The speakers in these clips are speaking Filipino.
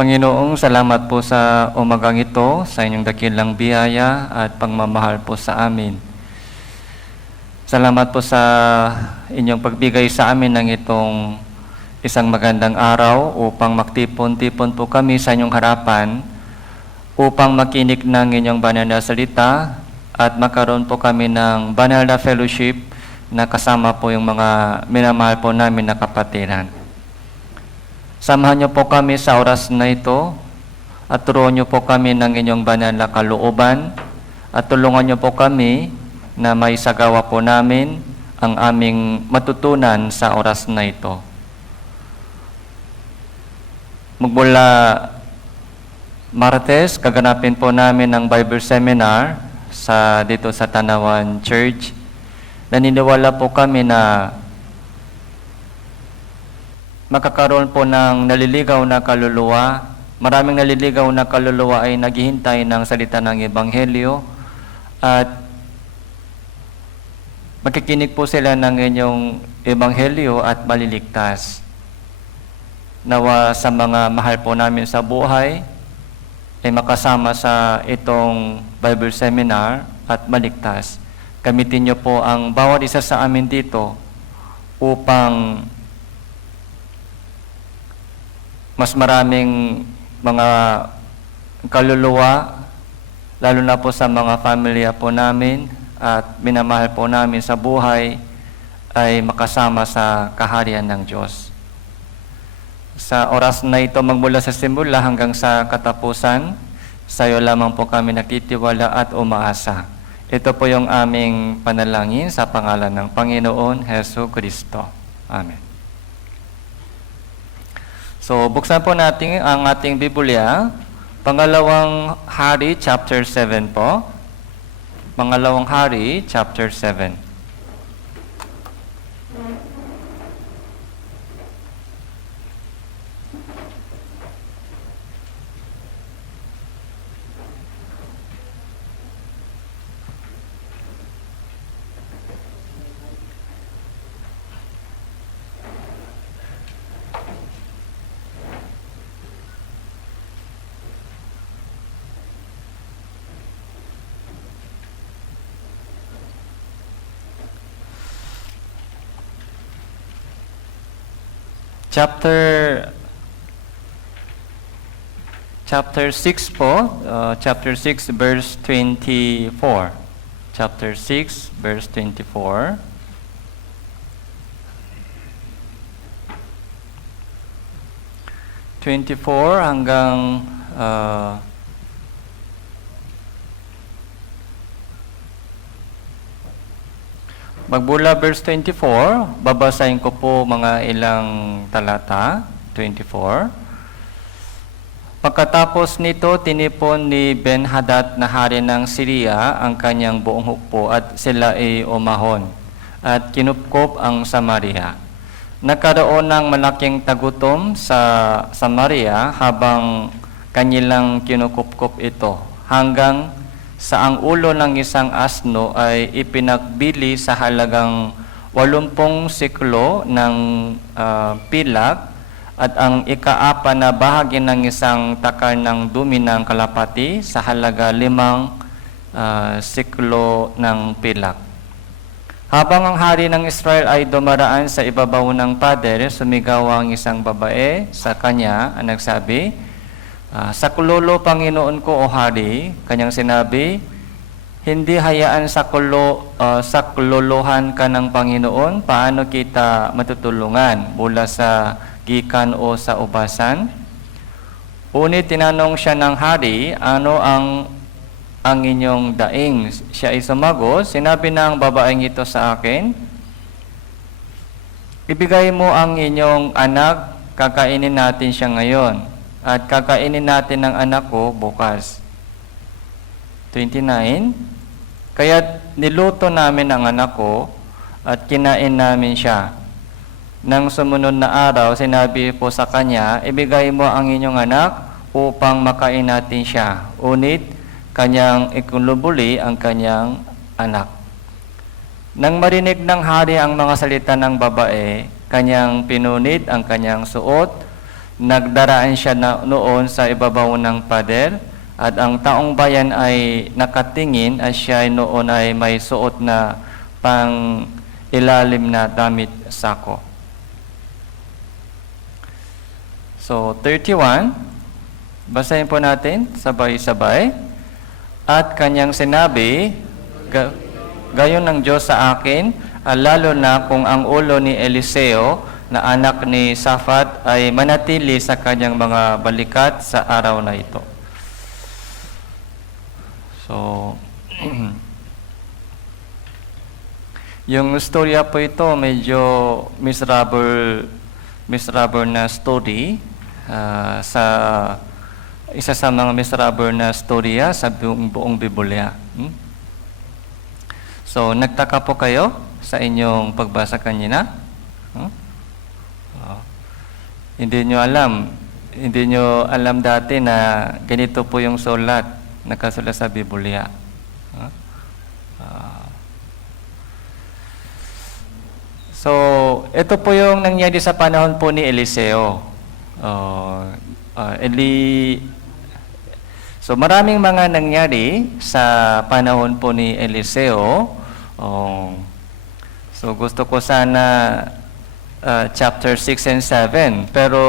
Panginoong, salamat po sa umagang ito, sa inyong dakilang biyaya at pagmamahal po sa amin. Salamat po sa inyong pagbigay sa amin ng itong isang magandang araw upang magtipon-tipon po kami sa inyong harapan, upang makinig ng inyong banal na salita at makaroon po kami ng banal na fellowship na kasama po yung mga minamahal po namin na kapatiran. Samahan niyo po kami sa oras na ito at turuan niyo po kami ng inyong banal na kalooban at tulungan niyo po kami na maisagawa po namin ang aming matutunan sa oras na ito. Magmula Martes, kaganapin po namin ang Bible Seminar dito sa Tanawan Church. Naniniwala po kami na makakaroon po ng naliligaw na kaluluwa. Maraming naliligaw na kaluluwa ay naghihintay ng salita ng Ebanghelyo at makikinig po sila ng inyong Ebanghelyo at maliligtas. Nawa sa mga mahal po namin sa buhay ay makasama sa itong Bible Seminar at maligtas. Gamitin niyo po ang bawat isa sa amin dito upang mas maraming mga kaluluwa, lalo na po sa mga pamilya po namin at minamahal po namin sa buhay, ay makasama sa kaharian ng Diyos. Sa oras na ito, magmula sa simula hanggang sa katapusan, sa iyo lamang po kami nagtitiwala at umaasa. Ito po yung aming panalangin sa pangalan ng Panginoon Hesus Kristo. Amen. So, buksan po natin ang ating Biblia. Pangalawang Hari, chapter 7 po. Pangalawang Hari, chapter 7. Chapter 6 po, chapter 6 verse 24. Chapter 6 verse 24. Hanggang magbula verse 24, babasahin ko po mga ilang talata, 24. Pagkatapos nito, tinipon ni Ben-Hadad na hari ng Syria ang kanyang buong hukbo at sila ay umahon at kinupkop ang Samaria. Nagkaroon ng malaking tagutom sa Samaria habang kanilang kinukupkop ito, hanggang sa ang ulo ng isang asno ay ipinagbili sa halagang 80 siklo ng pilak at ang ika-apa na bahagi ng isang takal ng dumi ng kalapati sa halaga 5 siklo ng pilak. Habang ang hari ng Israel ay dumaraan sa ibabaw ng pader, sumigaw ang isang babae sa kanya ang nagsabi, "Saklolo, Panginoon ko, o hari," kanyang sinabi, "hindi hayaan saklolohan ka ng Panginoon, paano kita matutulungan mula sa gikan o sa ubasan?" Unit tinanong siya ng hari, "Ano ang inyong daing?" Siya ay sumagot, "Sinabi ng babaeng ito sa akin, ibigay mo ang inyong anak, kakainin natin siya ngayon, at kakainin natin ng anak ko bukas." 29, "Kaya't niluto namin ang anak ko at kinain namin siya. Nang sumunod na araw, sinabi po sa kanya, ibigay mo ang inyong anak upang makain natin siya. Unit, kanyang ikinulubuli ang kanyang anak." Nang marinig ng hari ang mga salita ng babae, kanyang pinunit ang kanyang suot, nagdaraan siya noon sa ibabaw ng pader at ang taong bayan ay nakatingin at siya noon ay may suot na pang ilalim na damit sako. So 31, basahin po natin sabay-sabay. At kanyang sinabi, gayon ng Diyos sa akin, lalo na kung ang ulo ni Eliseo na anak ni Safat ay manatili sa kanyang mga balikat sa araw na ito. So, yung storya po ito, medyo miserable na story sa isa sa mga miserable na storya sa buong Biblia. So, nagtaka po kayo sa inyong pagbasa kanina? Hindi nyo alam dati na ganito po yung sulat, nakasulat sa Biblia. So, ito po yung nangyari sa panahon po ni Eliseo. So, maraming mga nangyari sa panahon po ni Eliseo. So, gusto ko sana chapter 6 and 7. Pero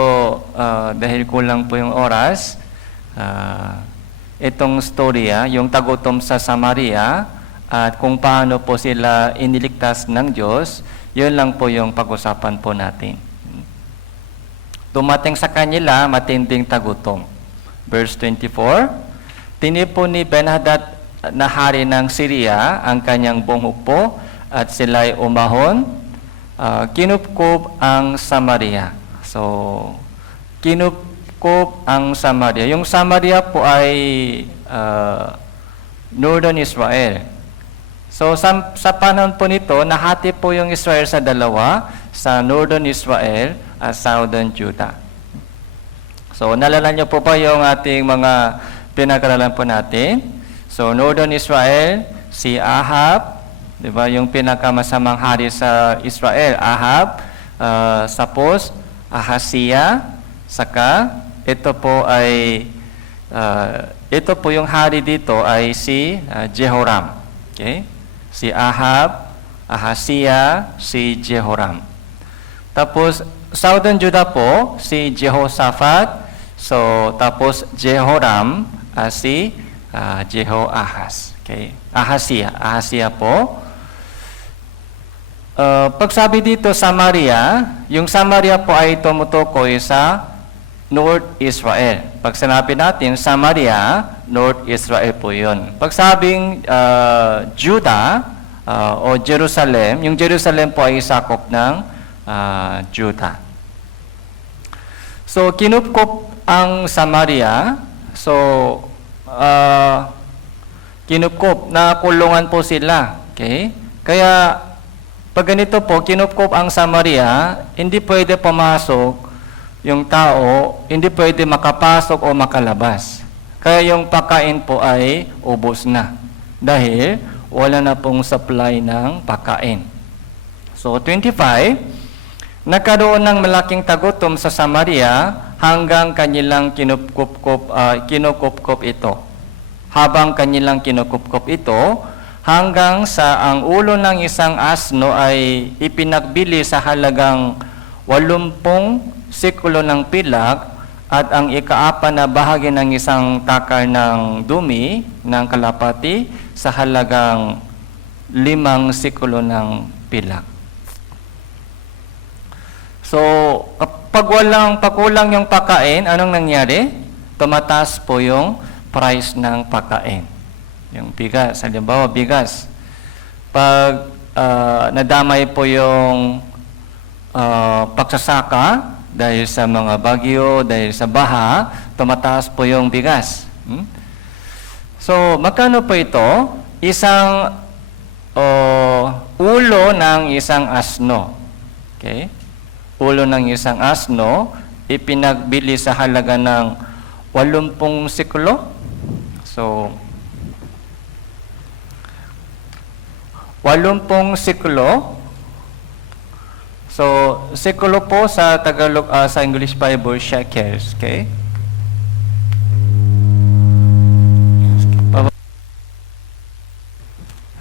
dahil kulang po yung oras, itong storya, yung tagutom sa Samaria, at kung paano po sila iniligtas ng Diyos, yun lang po yung pag-usapan po natin. Dumating sa kanila matinding tagutom. Verse 24, tinipon ni Ben-Hadad na hari ng Syria ang kanyang buong hukbo at sila'y umahon. Kinupkup ang Samaria. So, kinupkup ang Samaria. Yung Samaria po ay Northern Israel. So, sa panahon po nito, nahati po yung Israel sa dalawa, sa Northern Israel at Southern Judah. So, nalala niyo po ba yung ating mga pinag-aralan po natin? So, Northern Israel, si Ahab, di ba, yung pinakamasamang hari sa Israel, Ahab, tapos Ahazia, saka ito po yung hari dito ay si Jehoram. Okay? Si Ahab, Ahazia, si Jehoram. Tapos Southern Judah po si Jehoshaphat. So tapos Jehoram si Jehoahaz. Okay? Ahazia po. Pagsabi dito Samaria, yung Samaria po ay tumutukoy sa North Israel. Pag sinabi natin Samaria, North Israel po yun. Pag sabing Judah o Jerusalem, yung Jerusalem po ay sakop ng Judah. So, kinupkup ang Samaria. So, kinupkup, nakulungan po sila. Okay? Kaya, pag ganito po, kinupkup ang Samaria, hindi pwede pumasok yung tao, hindi pwede makapasok o makalabas. Kaya yung pagkain po ay ubos na. Dahil wala na pong supply ng pagkain. So, 25, nagkaroon ng malaking tagutom sa Samaria hanggang kanilang kinukupkup ito. Habang kanilang kinukupkup ito, hanggang sa ang ulo ng isang asno ay ipinagbili sa halagang 80 sikulo ng pilak at ang ika-4 na bahagi ng isang takal ng dumi ng kalapati sa halagang 5 sikulo ng pilak. So, kapag pakulang yung pagkain, anong nangyari? Tumataas po yung price ng pagkain. Yung bigas, halimbawa bigas. Pag nadamay po yung pagsasaka, dahil sa mga bagyo, dahil sa baha, tumataas po yung bigas. So, magkano po ito? Isang ulo ng isang asno. Okay? Ulo ng isang asno, ipinagbili sa halaga ng 80 sikulo. So, 80 sikulo. So, sekulo po sa Tagalog, sa English Bible, shekels. Okay?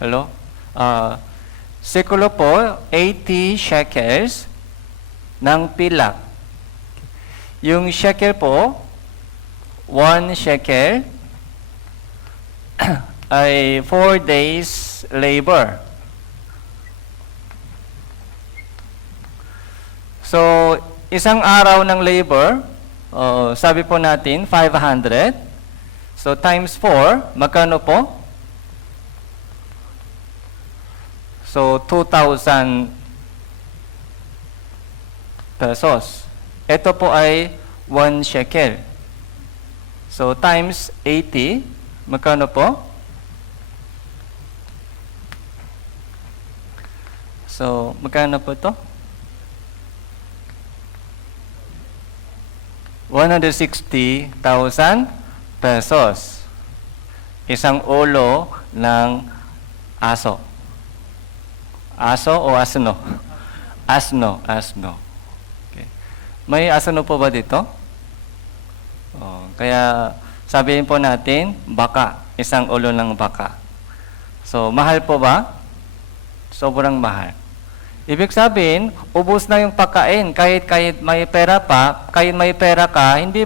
Hello? Sekulo po, 80 shekels ng pilak. Yung shekel po, 1 shekel ay 4 days labor. So, isang araw ng labor, sabi po natin, 500. So, times 4, magkano po? So, 2,000 pesos. Ito po ay 1 shekel. So, times 80, magkano po? So, magkano po ito? 160,000 pesos. Isang ulo ng aso. Aso o asno? Asno. Okay. May asno po ba dito? Kaya sabihin po natin, baka. Isang ulo ng baka. So, mahal po ba? Sobrang mahal. Ibig sabihin, ubos na yung pagkain. Kahit may pera pa, kahit may pera ka, hindi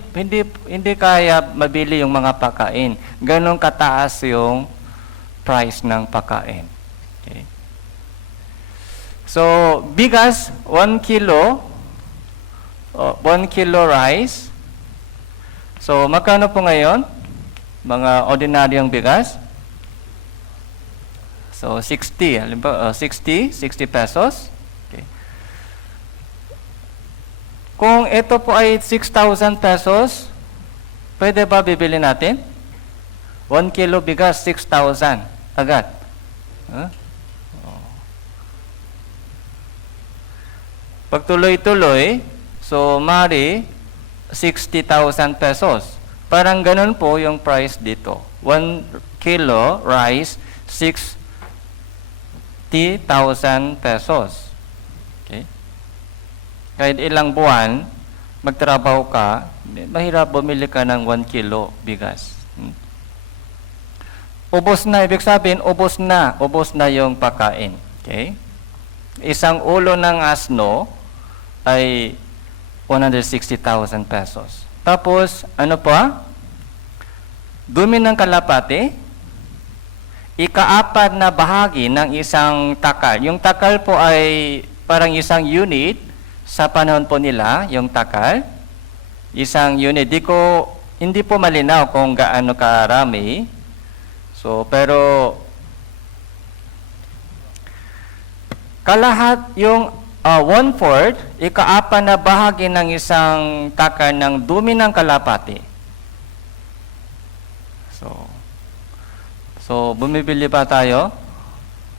kaya mabili yung mga pagkain. Ganon kataas yung price ng pagkain. Okay. So, bigas, 1 kilo, 1 kilo rice. So, magkano po ngayon? Mga ordinaryong bigas? So, 60. Halimbawa, 60 pesos. Okay. Kung ito po ay 6,000 pesos, pwede ba bibili natin? 1 kilo bigas, 6,000. Agad. Huh? Pagtuloy-tuloy, so mari 60,000 pesos. Parang ganun po yung price dito. 1 kilo rice, 60,000 pesos. Okay? Kahit ilang buwan, magtrabaho ka, mahirap bumili ka ng 1 kilo bigas. Ubos na, ibig sabihin, ubos na yung pagkain. Okay? Isang ulo ng asno ay 160,000 pesos. Tapos, ano pa? Dumi ng kalapate, ika-apat na bahagi ng isang takal. Yung takal po ay parang isang unit sa panahon po nila, yung takal. Isang unit. Hindi po malinaw kung gaano karami. So, pero kalahat yung 1/4, ika-apat na bahagi ng isang takal ng dumi ng kalapati. So, bumibili ba tayo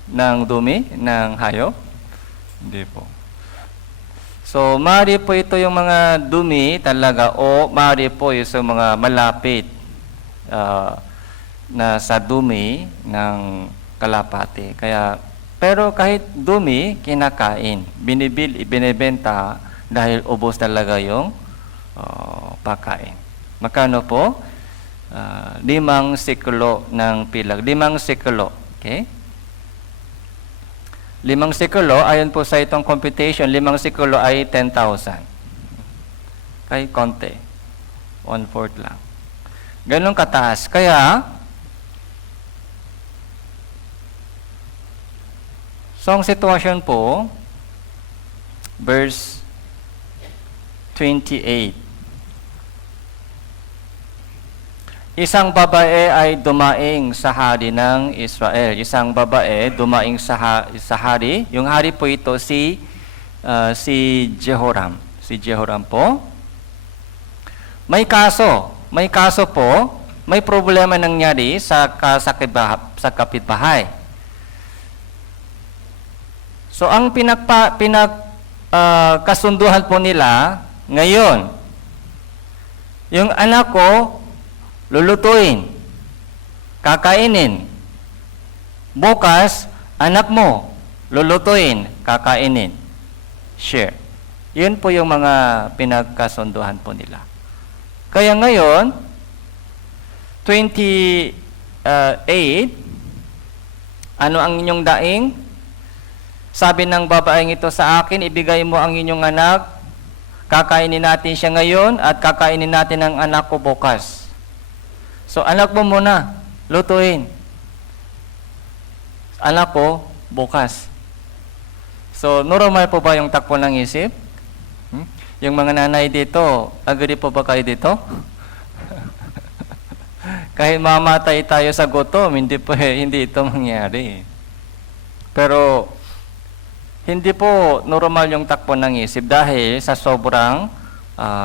ng dumi ng hayop? Hindi po. So, maaari po ito yung mga dumi talaga o maaari po yung mga malapit na sa dumi ng kalapati. Pero kahit dumi, kinakain. Binibenta dahil ubos talaga yung pagkain. Magkano po? 5 sekulo ng pilag. 5 sekulo. Okay? 5 sekulo, ayon po sa itong computation, 5 sekulo ay 10,000. Kay konti. 1/4 lang. Ganun kataas. Kaya, so, ang sitwasyon po, verse 28. Isang babae ay dumaing sa hari ng Israel. Isang babae dumaing sa hari. Yung hari po ito si Jehoram. Si Jehoram po. May kaso po, may problema nangyari sa kapitbahay. So, ang kasunduhan po nila ngayon, yung anak ko, lulutuin, kakainin. Bukas, anak mo, lulutuin, kakainin. share. Yun po yung mga pinagkasunduhan po nila. Kaya ngayon, 28, ano ang inyong daing? Sabi ng babaeng ito sa akin, ibigay mo ang inyong anak, kakainin natin siya ngayon at kakainin natin ang anak ko bukas. So anak mo muna, lutuin. Anak ko bukas. So normal po ba yung takbo ng isip? Yung mga nanay dito, agree po ba kayo dito? Kahit mamatay tayo sa gutom, hindi ito mangyari. Pero hindi po normal yung takbo ng isip dahil sa sobrang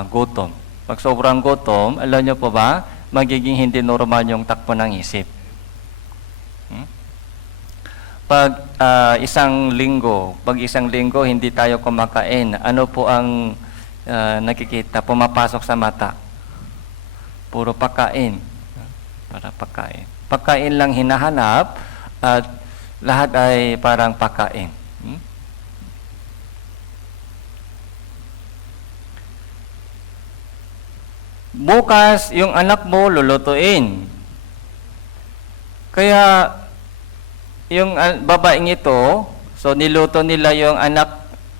gutom. Pag sobrang gutom, alam nyo po ba, magiging hindi normal yung takbo ng isip. Pag isang linggo hindi tayo kumakain, ano po ang nakikita, pumapasok sa mata? Puro pagkain. Para pagkain. Pagkain lang hinahanap at lahat ay parang pagkain. Bukas, yung anak mo lulutuin. Kaya, yung babaeng ito, so niluto nila yung anak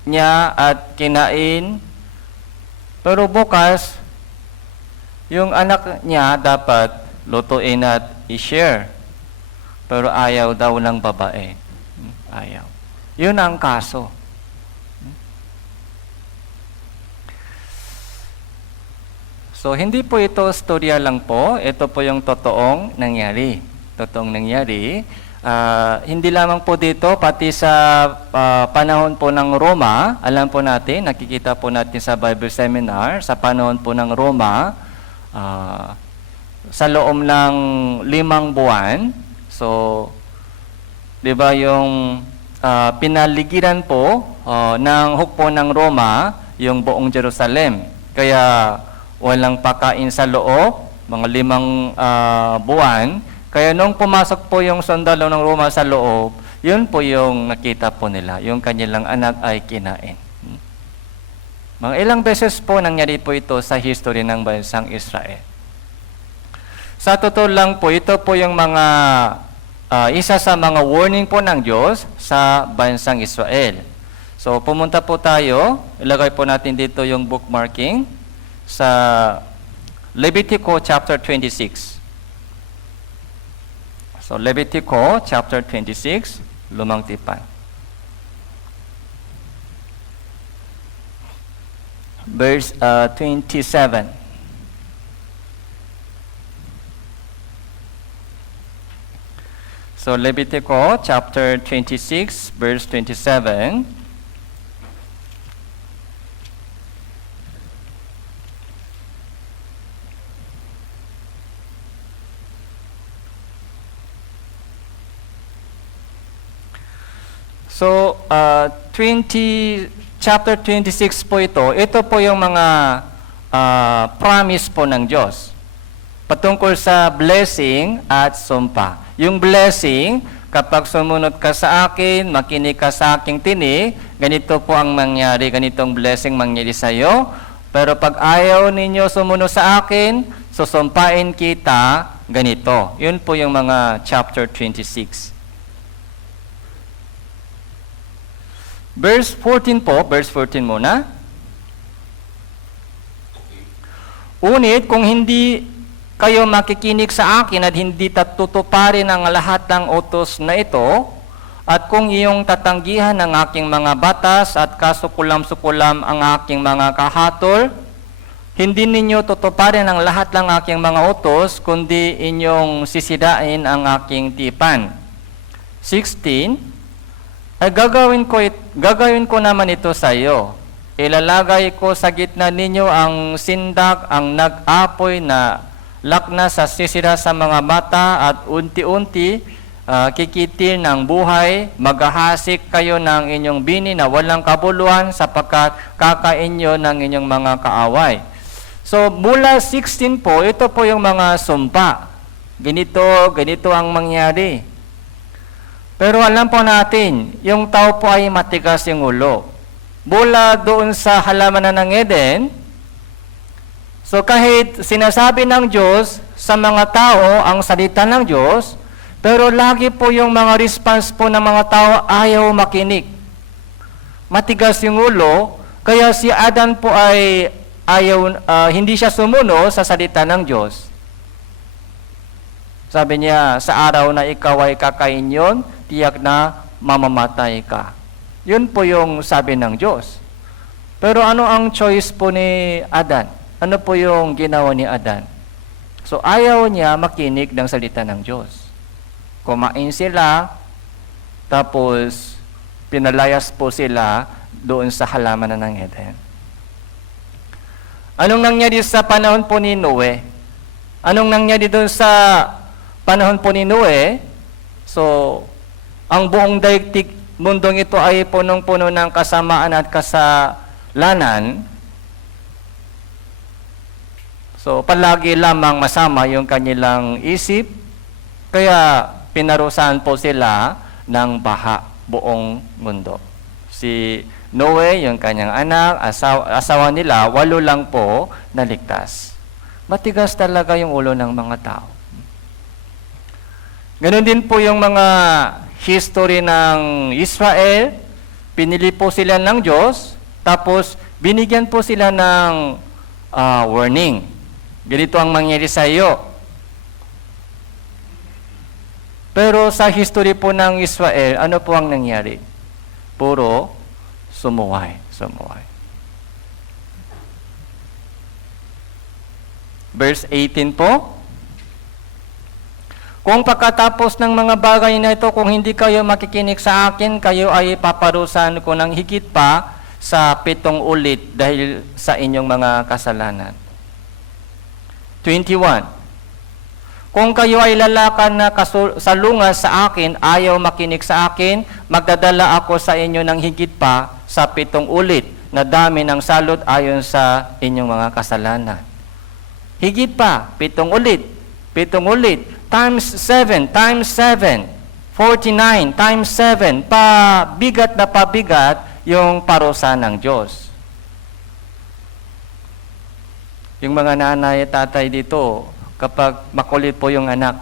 niya at kinain. Pero bukas, yung anak niya dapat lutuin at i-share. Pero ayaw daw ng babae. Ayaw. Yun ang kaso. So, hindi po ito storya lang po. Ito po yung totoong nangyari. Hindi lamang po dito, pati sa panahon po ng Roma, alam po natin, nakikita po natin sa Bible Seminar, sa panahon po ng Roma, sa loob ng 5 buwan, so, di ba yung pinaligiran po ng hukbo ng Roma, yung buong Jerusalem. Kaya, walang pakain sa loob, mga 5 buwan. Kaya nung pumasok po yung sundalo ng Roma sa loob, yun po yung nakita po nila, yung kanilang anak ay kinain. Mga ilang beses po nangyari po ito sa history ng bansang Israel. Sa totoo lang po, ito po yung mga isa sa mga warning po ng Diyos sa bansang Israel. So pumunta po tayo, ilagay po natin dito yung bookmarking sa Levitico chapter 26. So Levitico chapter 26, Lumang Tipan. Verse 27. So Levitico chapter 26, verse 27. So, chapter 26 po ito. Ito po yung mga promise po ng Diyos patungkol sa blessing at sumpa. Yung blessing, kapag sumunod ka sa akin, makinig ka sa aking tinig, ganito po ang mangyari, ganitong blessing mangyari sa iyo. Pero pag ayaw ninyo sumunod sa akin, susumpain kita ganito. Yun po yung mga chapter 26. Verse 14 po, verse 14 muna. Unit, kung hindi kayo makikinig sa akin at hindi tutuparin ang lahat ng utos na ito, at kung iyong tatanggihan ang aking mga batas at kasukulam-sukulam ang aking mga kahatol, hindi ninyo tutuparin ang lahat ng aking mga utos, kundi inyong sisidain ang aking tipan. 16, ay gagawin ko naman ito sa iyo. Ilalagay ko sa gitna ninyo ang sindak, ang nag-apoy na lakna sa sisira sa mga mata at unti-unti kikitil ng buhay, maghahasik kayo ng inyong bini na walang kabuluhan sapagkat kakain nyo ng inyong mga kaaway. So, mula 16 po, ito po yung mga sumpa. Ganito ang mangyari. Pero alam po natin, yung tao po ay matigas yung ulo. mula doon sa halaman ng Eden. So kahit sinasabi ng Diyos sa mga tao ang salita ng Diyos, pero lagi po yung mga response po ng mga tao ayaw makinig. Matigas yung ulo, kaya si Adan po ay hindi siya sumuno sa salita ng Diyos. Sabi niya, sa araw na ikaw ay kakain yon, tiyak na mamamatay ka. Yun po yung sabi ng Diyos. Pero ano ang choice po ni Adan? Ano po yung ginawa ni Adan? So ayaw niya makinig ng salita ng Diyos. Kumain sila, tapos pinalayas po sila doon sa halaman ng Eden. Anong nangyari sa panahon po ni Noe? Anong nangyari doon sa panahon po ni Noe? So, ang buong daigdig mundong ito ay punong-puno ng kasamaan at kasalanan. So, palagi lamang masama yung kanilang isip, kaya pinarusahan po sila ng baha buong mundo. Si Noe, yung kanyang anak, asawa nila, 8 lang po naligtas. Matigas talaga yung ulo ng mga tao. Ganon din po yung mga history ng Israel. Pinili po sila ng Diyos, tapos binigyan po sila ng warning. Ganito ang mangyari sa iyo. Pero sa history po ng Israel, ano po ang nangyari? Puro sumuway. Verse 18 po. Kung pagkatapos ng mga bagay na ito, kung hindi kayo makikinig sa akin, kayo ay paparusahan ko ng higit pa sa 7 ulit dahil sa inyong mga kasalanan. 21. Kung kayo ay lalakan na salungas sa akin, ayaw makinig sa akin, magdadala ako sa inyo ng higit pa sa 7 ulit na dami ng salot ayon sa inyong mga kasalanan. Higit pa, 7 ulit, times 7, 49, times 7, pabigat na pabigat yung parusa ng Diyos. Yung mga nanay at tatay dito, kapag makulit po yung anak,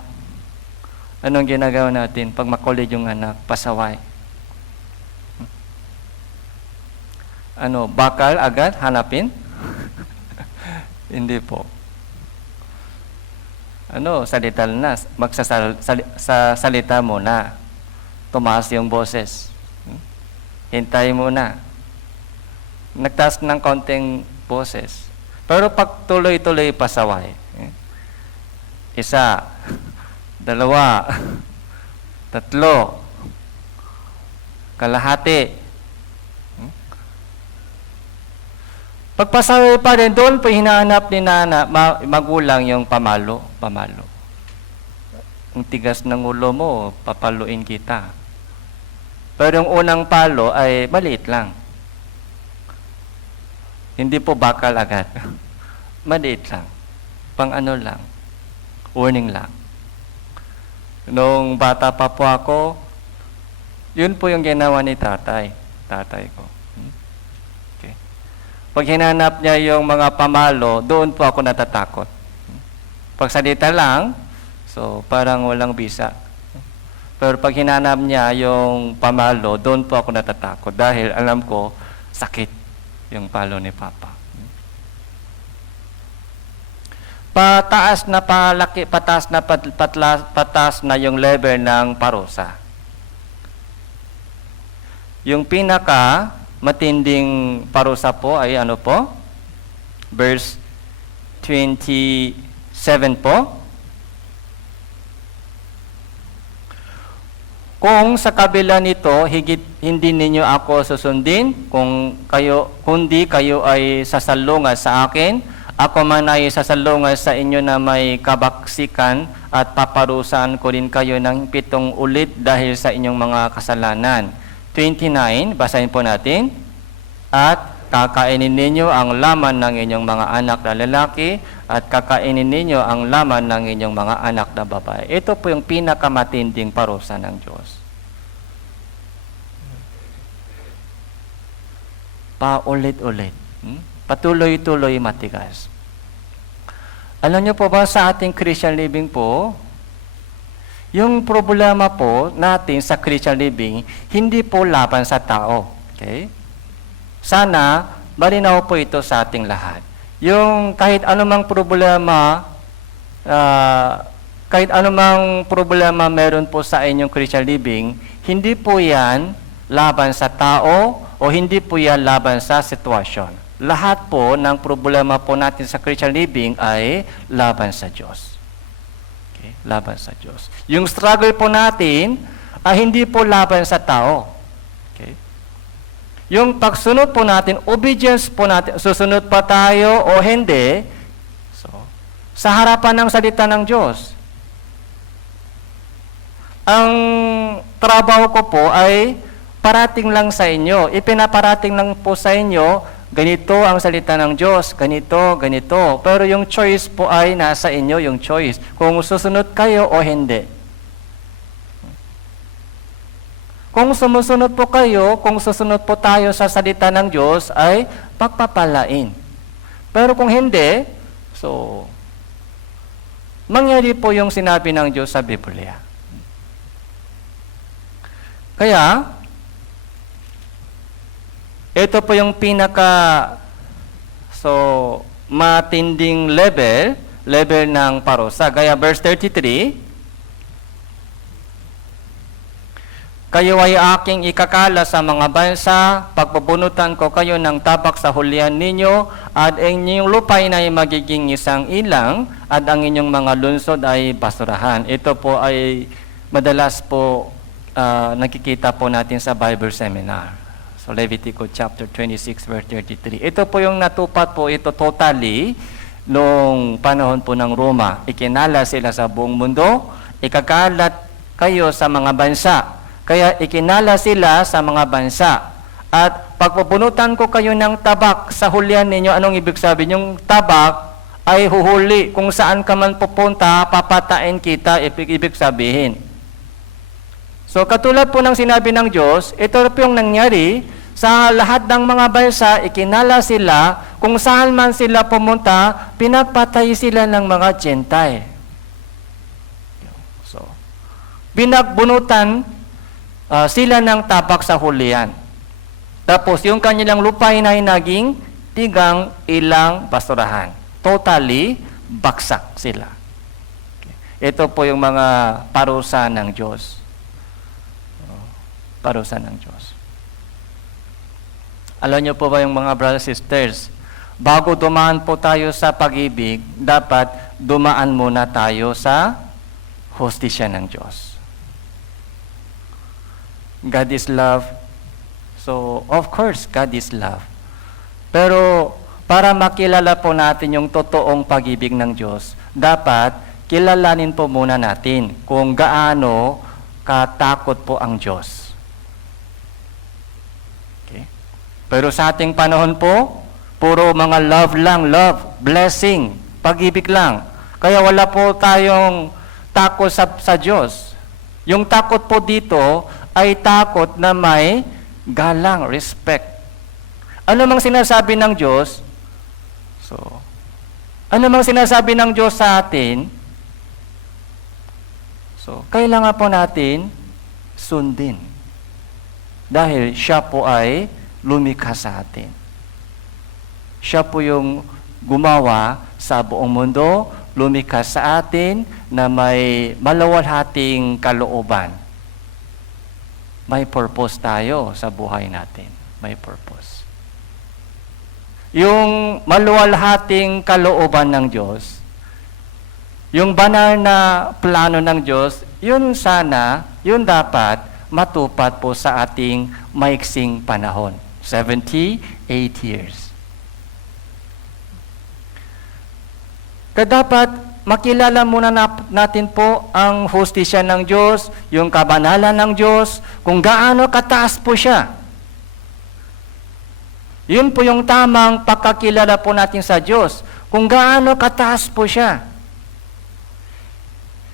anong ginagawa natin? Pag makulit yung anak, pasaway. Bakal agad? Hanapin? Hindi po. Salita na. Salita mo na. Tumaas yung boses. Hintay mo na. Nagtaas ng konting boses. Pero pag tuloy-tuloy pasaway, 1, 2, 3, kalahati. Pagpasaway pa rin, doon po hinahanap ni magulang yung pamalo. Ang tigas ng ulo mo, papaluin kita. Pero yung unang palo ay maliit lang. Hindi po bakal agad. Maliit lang. Pang-ano lang. Warning lang. Nung bata pa po ako, yun po yung ginawa ni tatay ko. Pag hinanap niya yung mga pamalo, doon po ako natatakot. Pag salita lang, so parang walang bisa. Pero pag hinanap niya yung pamalo, doon po ako natatakot dahil alam ko, sakit yung palo ni Papa. Pataas na yung level ng parusa. Yung pinaka matinding parusa po ay ano po? Verse 27 po. Kung sa kabila nito, hindi ninyo ako susundin, kundi kayo ay sasalungas sa akin, ako man ay sasalungas sa inyo na may kabaksikan at paparusahan ko rin kayo ng 7 ulit dahil sa inyong mga kasalanan. 29, basahin po natin. At kakainin ninyo ang laman ng inyong mga anak na lalaki at kakainin ninyo ang laman ng inyong mga anak na babae. Ito po yung pinakamatinding parusa ng Diyos. paulit-ulit. Patuloy-tuloy matigas. Alam niyo po ba sa ating Christian living po, yung problema po natin sa Christian living, hindi po laban sa tao. Okay? Sana, malinaw po ito sa ating lahat. Yung kahit anumang problema, meron po sa inyong Christian living, hindi po yan laban sa tao o hindi po yan laban sa sitwasyon. Lahat po ng problema po natin sa Christian living ay laban sa Diyos. Okay? Laban sa Diyos. Yung struggle po natin ay hindi po laban sa tao. Okay? Yung pagsunod po natin, obedience po natin, susunod pa tayo o hindi, so, sa harapan ng salita ng Diyos. Ang trabaho ko po ay parating lang sa inyo. Ipinaparating lang po sa inyo, ganito ang salita ng Diyos, ganito, ganito. Pero yung choice po ay nasa inyo, yung choice. Kung susunod kayo o hindi. Kung sumusunod po kayo, kung susunod po tayo sa salita ng Diyos, ay pagpapalain. Pero kung hindi, so, mangyari po yung sinabi ng Diyos sa Biblia. Kaya, ito po yung matinding level ng parusa. Kaya verse 33, kayo ay aking ikakala sa mga bansa, pagpabunutan ko kayo ng tabak sa hulihan ninyo, at ang inyong lupay na ay magiging isang ilang, at ang inyong mga lungsod ay basurahan. Ito po ay madalas po nakikita po natin sa Bible seminar. So Leviticus chapter 26 verse 33. Ito po yung natupad po ito totally nung panahon po ng Roma. Ikinala sila sa buong mundo, ikakalat kayo sa mga bansa. Kaya ikinala sila sa mga bansa. At pagpupunutan ko kayo ng tabak sa hulihan ninyo, anong ibig sabihin? Yung tabak ay huhuli. Kung saan ka man pupunta, papatain kita, ibig sabihin. So katulad po ng sinabi ng Diyos, ito po yung nangyari sa lahat ng mga bansa, ikinala sila, kung saan man sila pumunta, pinagpatay sila ng mga Gentile. So, binagbunutan sila ng tabak sa hulihan. Tapos yung kanilang lupain ay naging tigang ilang basurahan. Totally, baksak sila. Ito po yung mga parusa ng Diyos. Parusa ng Diyos. Alam niyo po ba yung mga brothers and sisters, bago dumaan po tayo sa pag-ibig, dapat dumaan muna tayo sa hustisya ng Diyos. God is love. So, of course, God is love. Pero, para makilala po natin yung totoong pag-ibig ng Diyos, dapat kilalanin po muna natin kung gaano katakot po ang Diyos. Pero sa ating panahon po, puro mga love lang, love, blessing, pag-ibig lang. Kaya wala po tayong takot sa Diyos. Yung takot po dito ay takot na may galang, respect. Ano mang sinasabi ng Diyos? Ano mang sinasabi ng Diyos sa atin? Kailangan po natin sundin. Dahil siya po ay lumikha sa atin. Siya po yung gumawa sa buong mundo, lumikha sa atin na may maluwalhating kalooban. May purpose tayo sa buhay natin. May purpose. Yung maluwalhating kalooban ng Diyos, yung banal na plano ng Diyos, yun sana, yun dapat matupad po sa ating maiksing panahon. 78 years. Kaya dapat makilala muna natin po ang hustisya ng Diyos, yung kabanalan ng Diyos, kung gaano kataas po siya. Yun po yung tamang pagkakilala po natin sa Diyos, kung gaano kataas po siya.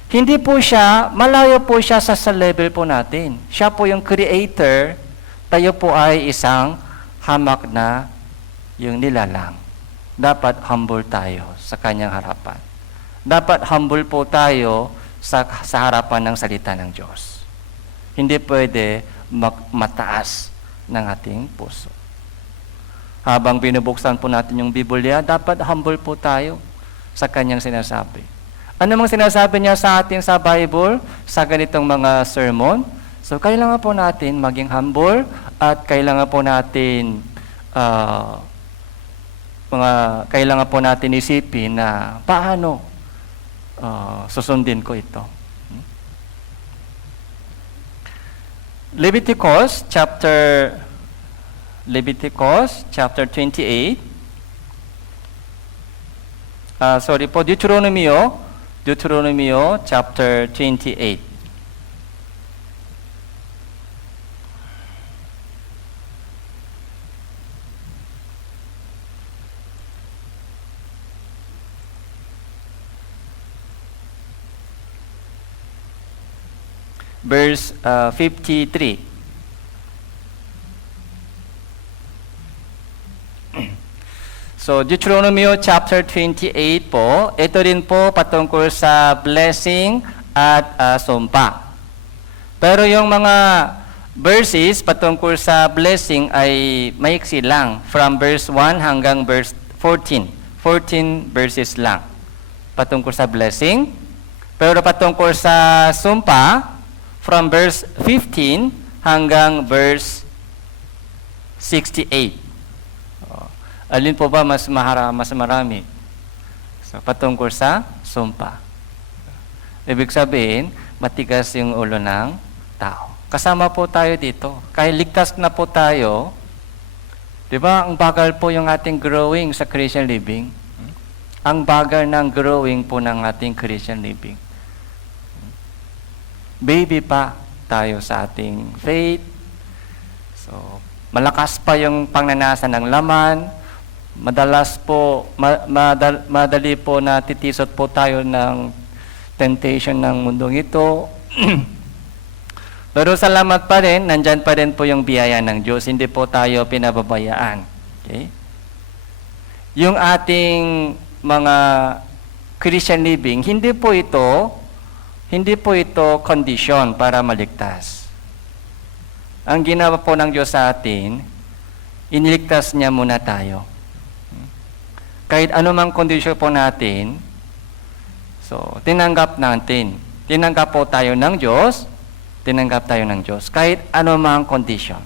Hindi po siya, malayo po siya sa level po natin. Siya po yung creator, tayo po ay isang hamak na yung nilalang. Dapat humble tayo sa kanyang harapan. Dapat humble po tayo sa harapan ng salita ng Diyos. Hindi pwede mataas ng ating puso. Habang binubuksan po natin yung Biblia, dapat humble po tayo sa kanyang sinasabi. Ano mang sinasabi niya sa atin sa Bible, sa ganitong mga sermon? So, kailangan po natin maging humble at kailangan po natin kailangan po natin isipin na paano susundin ko ito. Leviticus chapter 28. Deuteronomio chapter 28. Verse 53. So, Deuteronomio chapter 28 po, ito rin po patungkol sa blessing at sumpa. Pero yung mga verses patungkol sa blessing ay maiksi lang, from verse 1 hanggang verse 14. 14 verses lang patungkol sa blessing. Pero patungkol sa sumpa, from verse 15 hanggang verse 68. Alin po ba mas marami? So, patungkol sa sumpa. Ibig sabihin, matigas yung ulo ng tao. Kasama po tayo dito. Kahit ligtas na po tayo, di ba, ang bagal po yung ating growing sa Christian living. Ang bagal ng growing po ng ating Christian living. Baby pa tayo sa ating faith. So, malakas pa yung pangnanasa ng laman. Madalas po, madali po na titisot po tayo ng temptation ng mundong ito. Pero salamat pa rin, nandyan pa rin po yung biyaya ng Diyos. Hindi po tayo pinababayaan. Okay? Yung ating mga Christian living, hindi po ito condition para maligtas. Ang ginawa po ng Diyos sa atin, iniligtas niya muna tayo. Kahit anumang condition po natin, so tinanggap natin. Tinanggap po tayo ng Diyos, kahit anumang condition.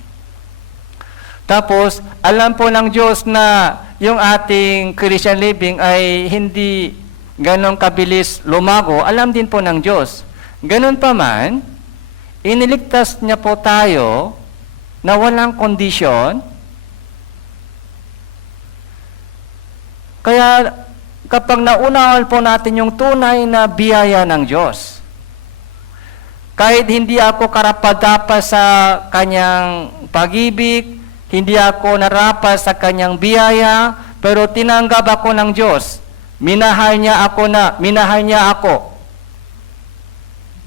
Tapos, alam po ng Diyos na yung ating Christian living ay hindi ganon kabilis lumago, alam din po ng Diyos. Ganon pa man, iniligtas niya po tayo na walang kondisyon. Kaya kapag naunawan po natin yung tunay na biyaya ng Diyos, kahit hindi ako karapat-dapat sa kanyang pag-ibig, hindi ako narapat sa kanyang biyaya, pero tinanggap ako ng Diyos. Minahal niya ako.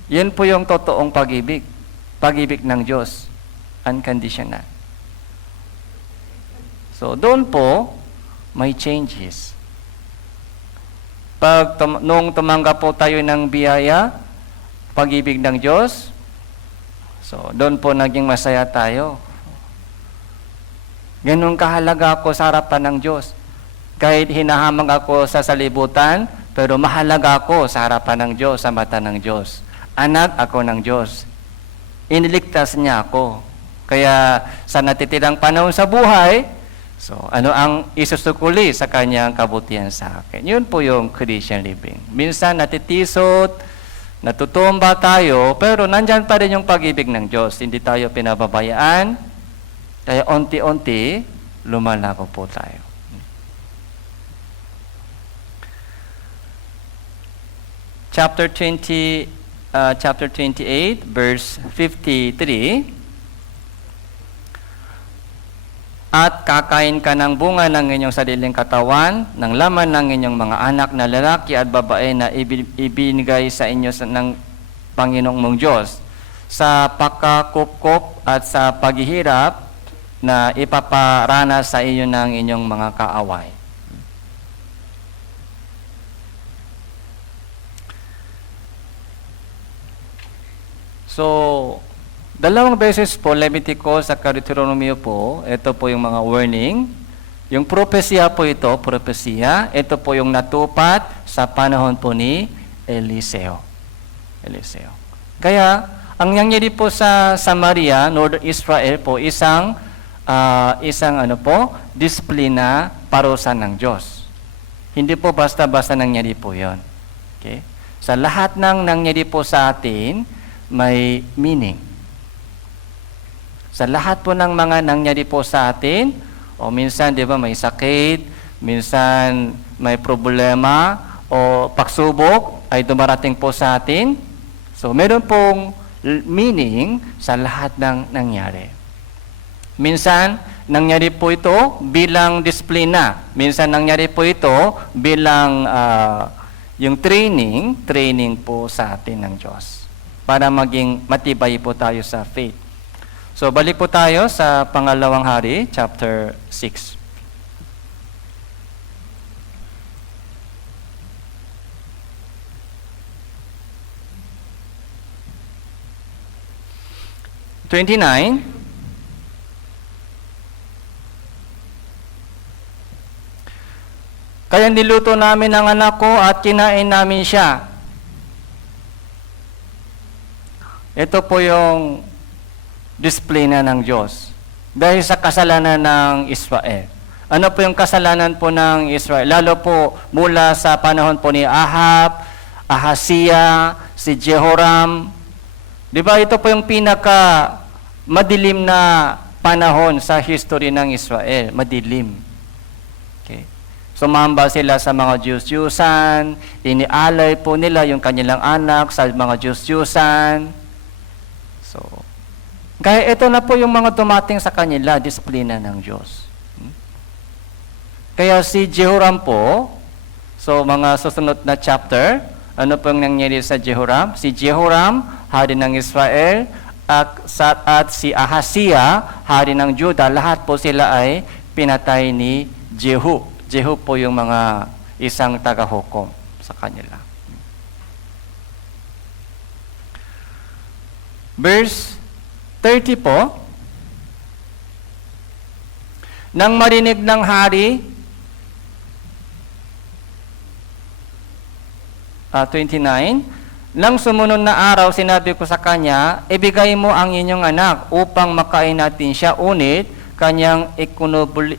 Yan po yung totoong pag-ibig. Pag-ibig ng Diyos. Unconditional. So, doon po, may changes. Nung tumanggap po tayo ng biyaya, pag-ibig ng Diyos, so, doon po naging masaya tayo. Ganun kahalaga ako sa harapan ng Diyos. Kahit hinahamang ako sa salibutan, pero mahalaga ako sa harapan ng Diyos, sa mata ng Diyos. Anak ako ng Diyos. Iniligtas niya ako. Kaya sa natitirang panahon sa buhay, so ano ang isusukuli sa kanyang kabutihan sa akin? Yun po yung Christian living. Minsan natitisot, natutumba tayo, pero nandyan pa rin yung pag-ibig ng Diyos. Hindi tayo pinababayaan. Kaya unti-unti, lumalago po tayo. Chapter 28, verse 53. At kakain ka ng bunga ng inyong sariling katawan, ng laman ng inyong mga anak na lalaki at babae na ibinigay sa inyo ng Panginoong mong Diyos. Sa pakakupkop at sa paghihirap, na ipaparana sa iyo ng inyong mga kaaway. So, dalawang beses po, Leviticus sa Deuteronomio po, ito po yung mga warning. Yung propesya po ito, ito po yung natupad sa panahon po ni Eliseo. Kaya, ang nangyari po sa Samaria, Northern Israel po, isang disiplina parusa ng Diyos. Hindi po basta-basta nangyari po yon. Okay? Sa lahat ng nangyari po sa atin, may meaning. Sa lahat po ng mga nangyari po sa atin, o minsan, di ba, may sakit, minsan may problema, o pagsubok ay dumarating po sa atin. So, meron pong meaning sa lahat ng nangyari. Minsan, nangyari po ito bilang disiplina. Minsan, nangyari po ito bilang yung training po sa atin ng Diyos para maging matibay po tayo sa faith. So, balik po tayo sa Pangalawang Hari, chapter 6. Kaya niluto namin ang anak ko at kinain namin siya. Ito po yung disiplina ng Diyos dahil sa kasalanan ng Israel. Ano po yung kasalanan po ng Israel? Lalo po mula sa panahon po ni Ahab, Ahaziah, si Jehoram. Di ba ito po yung pinaka madilim na panahon sa history ng Israel. Madilim. Okay. Sumamba sila sa mga Diyos-Diyusan, inialay po nila yung kanilang anak sa mga Diyos-Diyusan. So, kaya ito na po yung mga dumating sa kanila, disiplina ng Diyos. Kaya si Jehoram po, so mga susunod na chapter, ano po yung nangyari sa Jehoram? Si Jehoram, hari ng Israel, at si Ahaziah, hari ng Juda, lahat po sila ay pinatay ni Jehu. Jehu po yung mga isang taga-hukom sa kanila. Verse 30 po, nang marinig ng hari, 29, nang sumunod na araw, sinabi ko sa kanya, ibigay mo ang inyong anak upang makain natin siya, unit, kanyang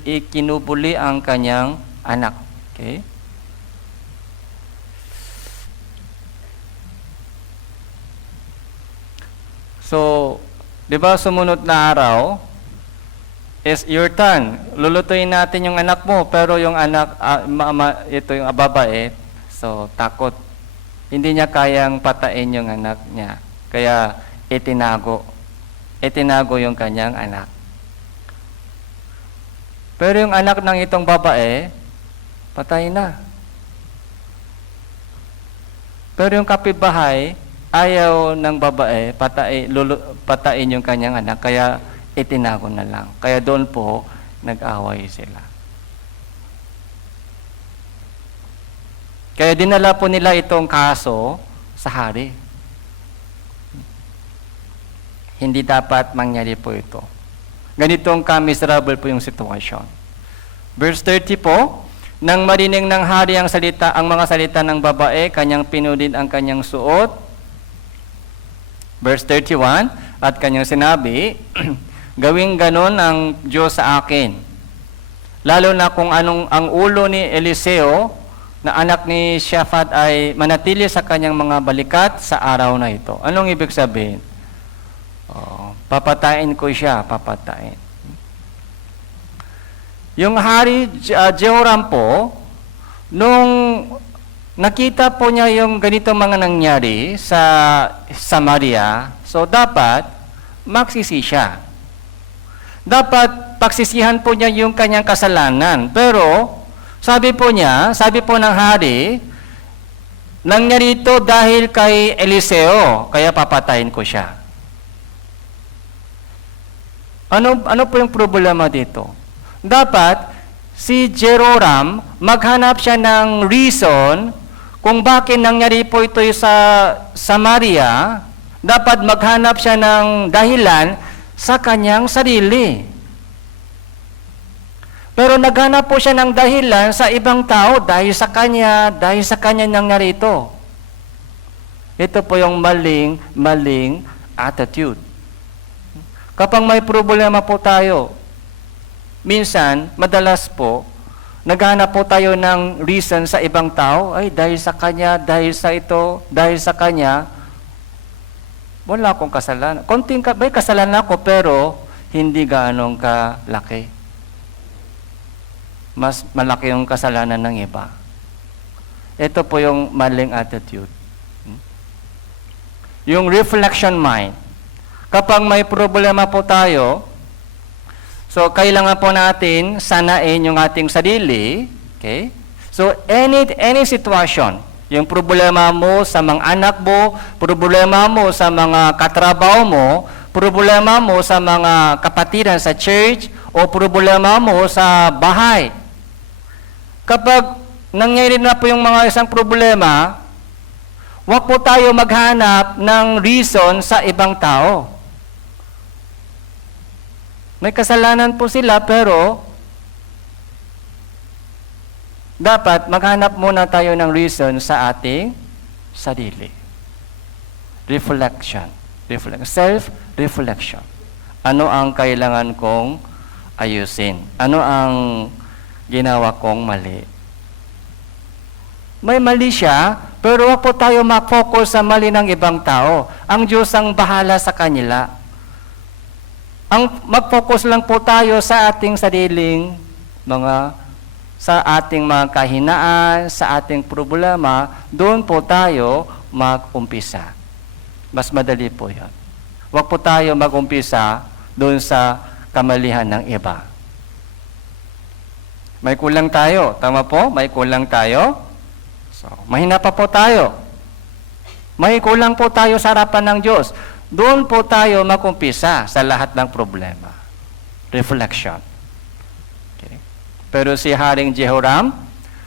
ikinubuli ang kanyang anak. Okay? So, di ba sumunod na araw, is your turn. Lulutuin natin yung anak mo, pero yung anak, ito yung babae, so takot. Hindi niya kayang patain yung anak niya. Kaya itinago. Itinago yung kanyang anak. Pero yung anak ng itong babae, patay na. Pero yung kapitbahay, ayaw ng babae patain yung kanyang anak, kaya itinago na lang. Kaya doon po, nag-away sila. Kaya dinala po nila itong kaso sa hari. Hindi dapat mangyari po ito. Ganitong ka-miserable po yung sitwasyon. Verse 30 po, nang marinig ng hari ang mga salita ng babae, kanyang pinulid ang kanyang suot. Verse 31, at kanyang sinabi, gawing ganon ang Diyos sa akin. Lalo na kung anong ang ulo ni Eliseo, na anak ni Shaphat, ay manatili sa kanyang mga balikat sa araw na ito. Anong ibig sabihin? Papatain ko siya, papatain. Yung hari Jehoram po, nung nakita po niya yung ganito mga nangyari sa Samaria, so dapat magsisi siya. Dapat pagsisihan po niya yung kanyang kasalanan. Pero sabi po ng hari, nangyari ito dahil kay Eliseo, kaya papatayin ko siya. Ano po yung problema dito? Dapat si Jeroram maghanap siya ng reason kung bakit nangyari po ito sa Samaria. Dapat maghanap siya ng dahilan sa kanyang sarili. Pero naghanap po siya ng dahilan sa ibang tao dahil sa kanya nangyari ito. Ito po yung maling attitude. Kapag may problema po tayo, minsan, madalas po, naghanap po tayo ng reason sa ibang tao, ay dahil sa kanya, dahil sa ito, dahil sa kanya, wala akong kasalanan. May kasalanan ako, pero hindi gaanong kalaki. Mas malaki yung kasalanan ng iba. Ito po yung maling attitude. Yung reflection mind. Kapag may problema po tayo, so kailangan po natin sanain yung ating sarili. Okay? So any situation, yung problema mo sa mga anak mo, problema mo sa mga katrabaho mo, problema mo sa mga kapatiran sa church, o problema mo sa bahay. Kapag nangyayari na po yung mga isang problema, huwag po tayo maghanap ng reason sa ibang tao. May kasalanan po sila, pero dapat maghanap muna tayo ng reason sa ating sarili. Reflection. Self-reflection. Ano ang kailangan kong ayusin? Ano ang ginawa kong mali? May mali siya, pero wag po tayo mag-focus sa mali ng ibang tao. Ang Diyos ang bahala sa kanila. Mag-focus lang po tayo sa ating sariling sa ating mga kahinaan, sa ating problema, doon po tayo mag-umpisa. Mas madali po yun. Huwag po tayo mag-umpisa doon sa kamalihan ng iba. May kulang tayo. Tama po? May kulang tayo. So, mahina pa po tayo. May kulang po tayo sa harapan ng Diyos. Doon po tayo mag-umpisa sa lahat ng problema. Reflection. Okay. Pero si Haring Jehoram,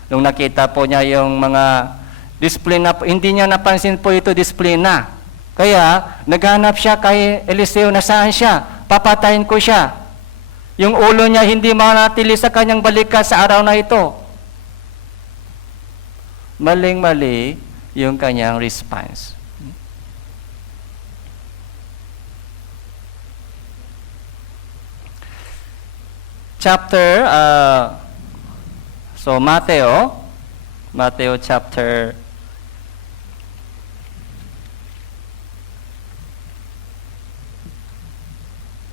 nung nakita po niya yung mga disiplina, hindi niya napansin po ito disiplina. Kaya, naghanap siya kay Eliseo na saan siya? Papatayin ko siya. Yung ulo niya hindi manatili sa kanyang balikat sa araw na ito. Maling-mali yung kanyang response. Chapter, Matthew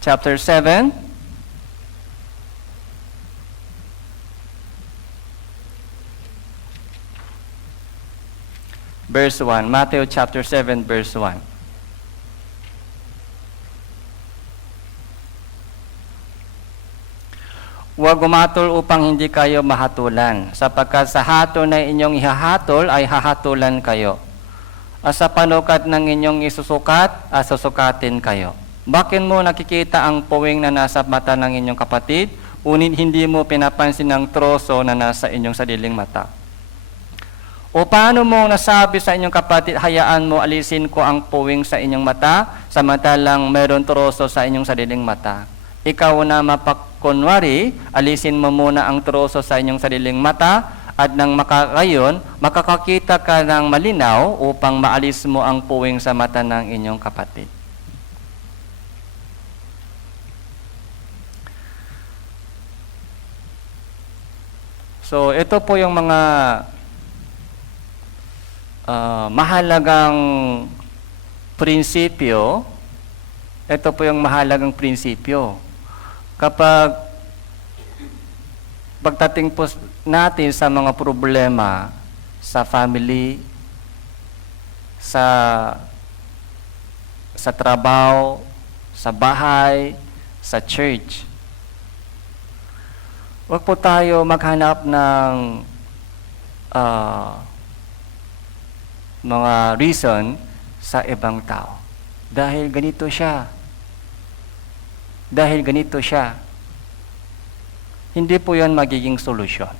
chapter 7, verse 1. Matthew chapter 7, verse 1. Huwag gumatol upang hindi kayo mahatulan, sapagkat sa hatol na inyong ihahatol ay hahatulan kayo. At sa panukat ng inyong isusukat, susukatin kayo. Bakit mo nakikita ang puwing na nasa mata ng inyong kapatid, ngunit hindi mo pinapansin ang troso na nasa inyong sariling mata? O paano mo nasabi sa inyong kapatid, hayaan mo alisin ko ang puwing sa inyong mata, samantalang mayroon troso sa inyong sariling mata? Ikaw na mapagkunwari, alisin mo muna ang troso sa inyong sariling mata, at nang makakayon, makakakita ka ng malinaw upang maalis mo ang puwing sa mata ng inyong kapatid. So, ito po yung mga mahalagang prinsipyo. Ito po yung mahalagang prinsipyo. Kapag pagdating po natin sa mga problema sa family, sa trabaho, sa bahay, sa church, huwag po tayo maghanap ng mga reason sa ibang tao. Dahil ganito siya. dahil ganito siya. Hindi po yan magiging solusyon.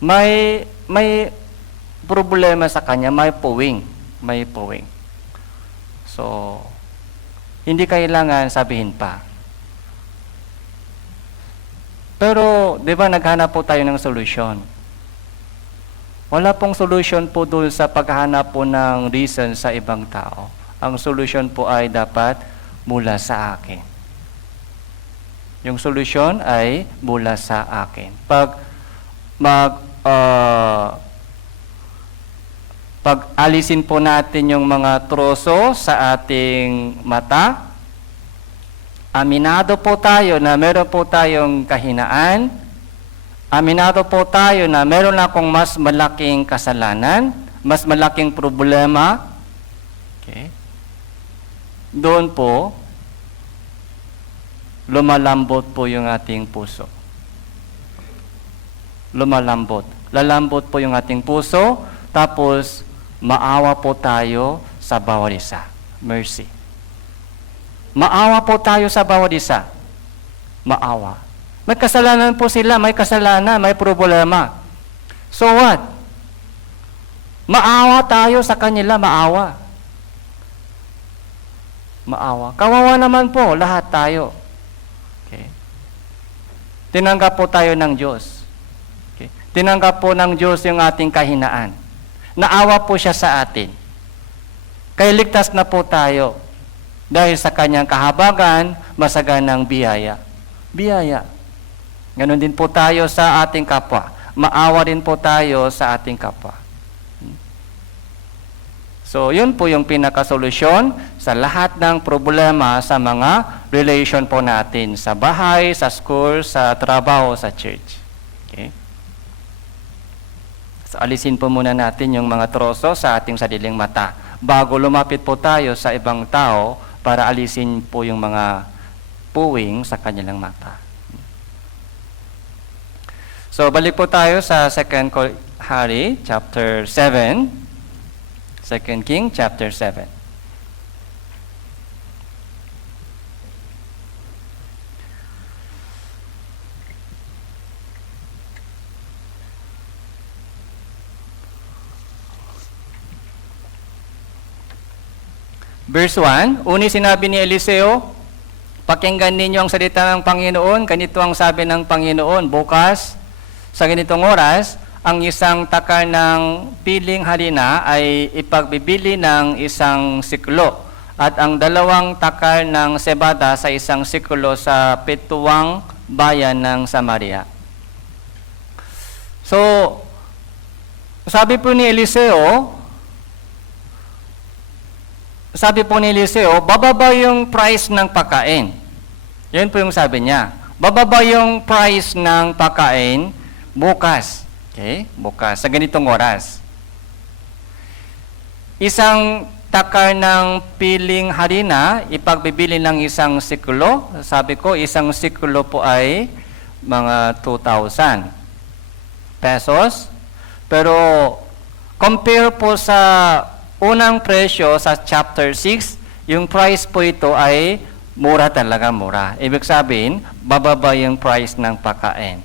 May problema sa kanya, may puwing. So, hindi kailangan sabihin pa. Pero, di ba, naghanap po tayo ng solusyon. Wala pong solusyon po doon sa paghahanap po ng reason sa ibang tao. Ang solusyon po ay dapat mula sa akin. Yung solusyon ay mula sa akin. Pag alisin po natin yung mga troso sa ating mata, aminado po tayo na meron po tayong kahinaan, aminado po tayo na meron akong mas malaking kasalanan, mas malaking problema, okay? Doon po, lumalambot po yung ating puso. Lalambot po yung ating puso, tapos maawa po tayo sa bawat isa. Mercy. Maawa po tayo sa bawat isa. Maawa. May kasalanan po sila, may kasalanan, may problema. So what? Maawa tayo sa kanila, maawa. Kawawa naman po, lahat tayo. Okay. Tinanggap po tayo ng Diyos. Okay. Tinanggap po ng Diyos yung ating kahinaan. Naawa po siya sa atin. Kaya ligtas na po tayo dahil sa kanyang kahabagan, masaganang biyaya. Biyaya. Ganon din po tayo sa ating kapwa. Maawa rin po tayo sa ating kapwa. So, yun po yung pinakasolusyon sa lahat ng problema sa mga relation po natin sa bahay, sa school, sa trabaho, sa church. Okay? So, alisin po muna natin yung mga troso sa ating sariling mata bago lumapit po tayo sa ibang tao para alisin po yung mga puwing sa kanilang mata. So, balik po tayo sa 2 Hari, chapter 7. 2 King, chapter 7. Verse 1, uni sinabi ni Eliseo, pakinggan ninyo ang salita ng Panginoon, ganito ang sabi ng Panginoon, bukas, sa ganitong oras, ang isang takal ng piling harina ay ipagbibili ng 1 siklo at ang 2 takal ng sebada sa 1 siklo sa 7 bayan ng Samaria. So, sabi po ni Eliseo, bababa yung price ng pagkain. Yun po yung sabi niya. Bababa yung price ng pagkain bukas. Okay? Bukas, sa ganitong oras. 1 takal ng piling harina, ipagbibili ng 1 siklo. Sabi ko, 1 siklo po ay mga 2,000 pesos. Pero, compare po sa unang presyo sa chapter 6, yung price po ito ay mura talaga, mura. Ibig sabihin, bababa yung price ng pagkain.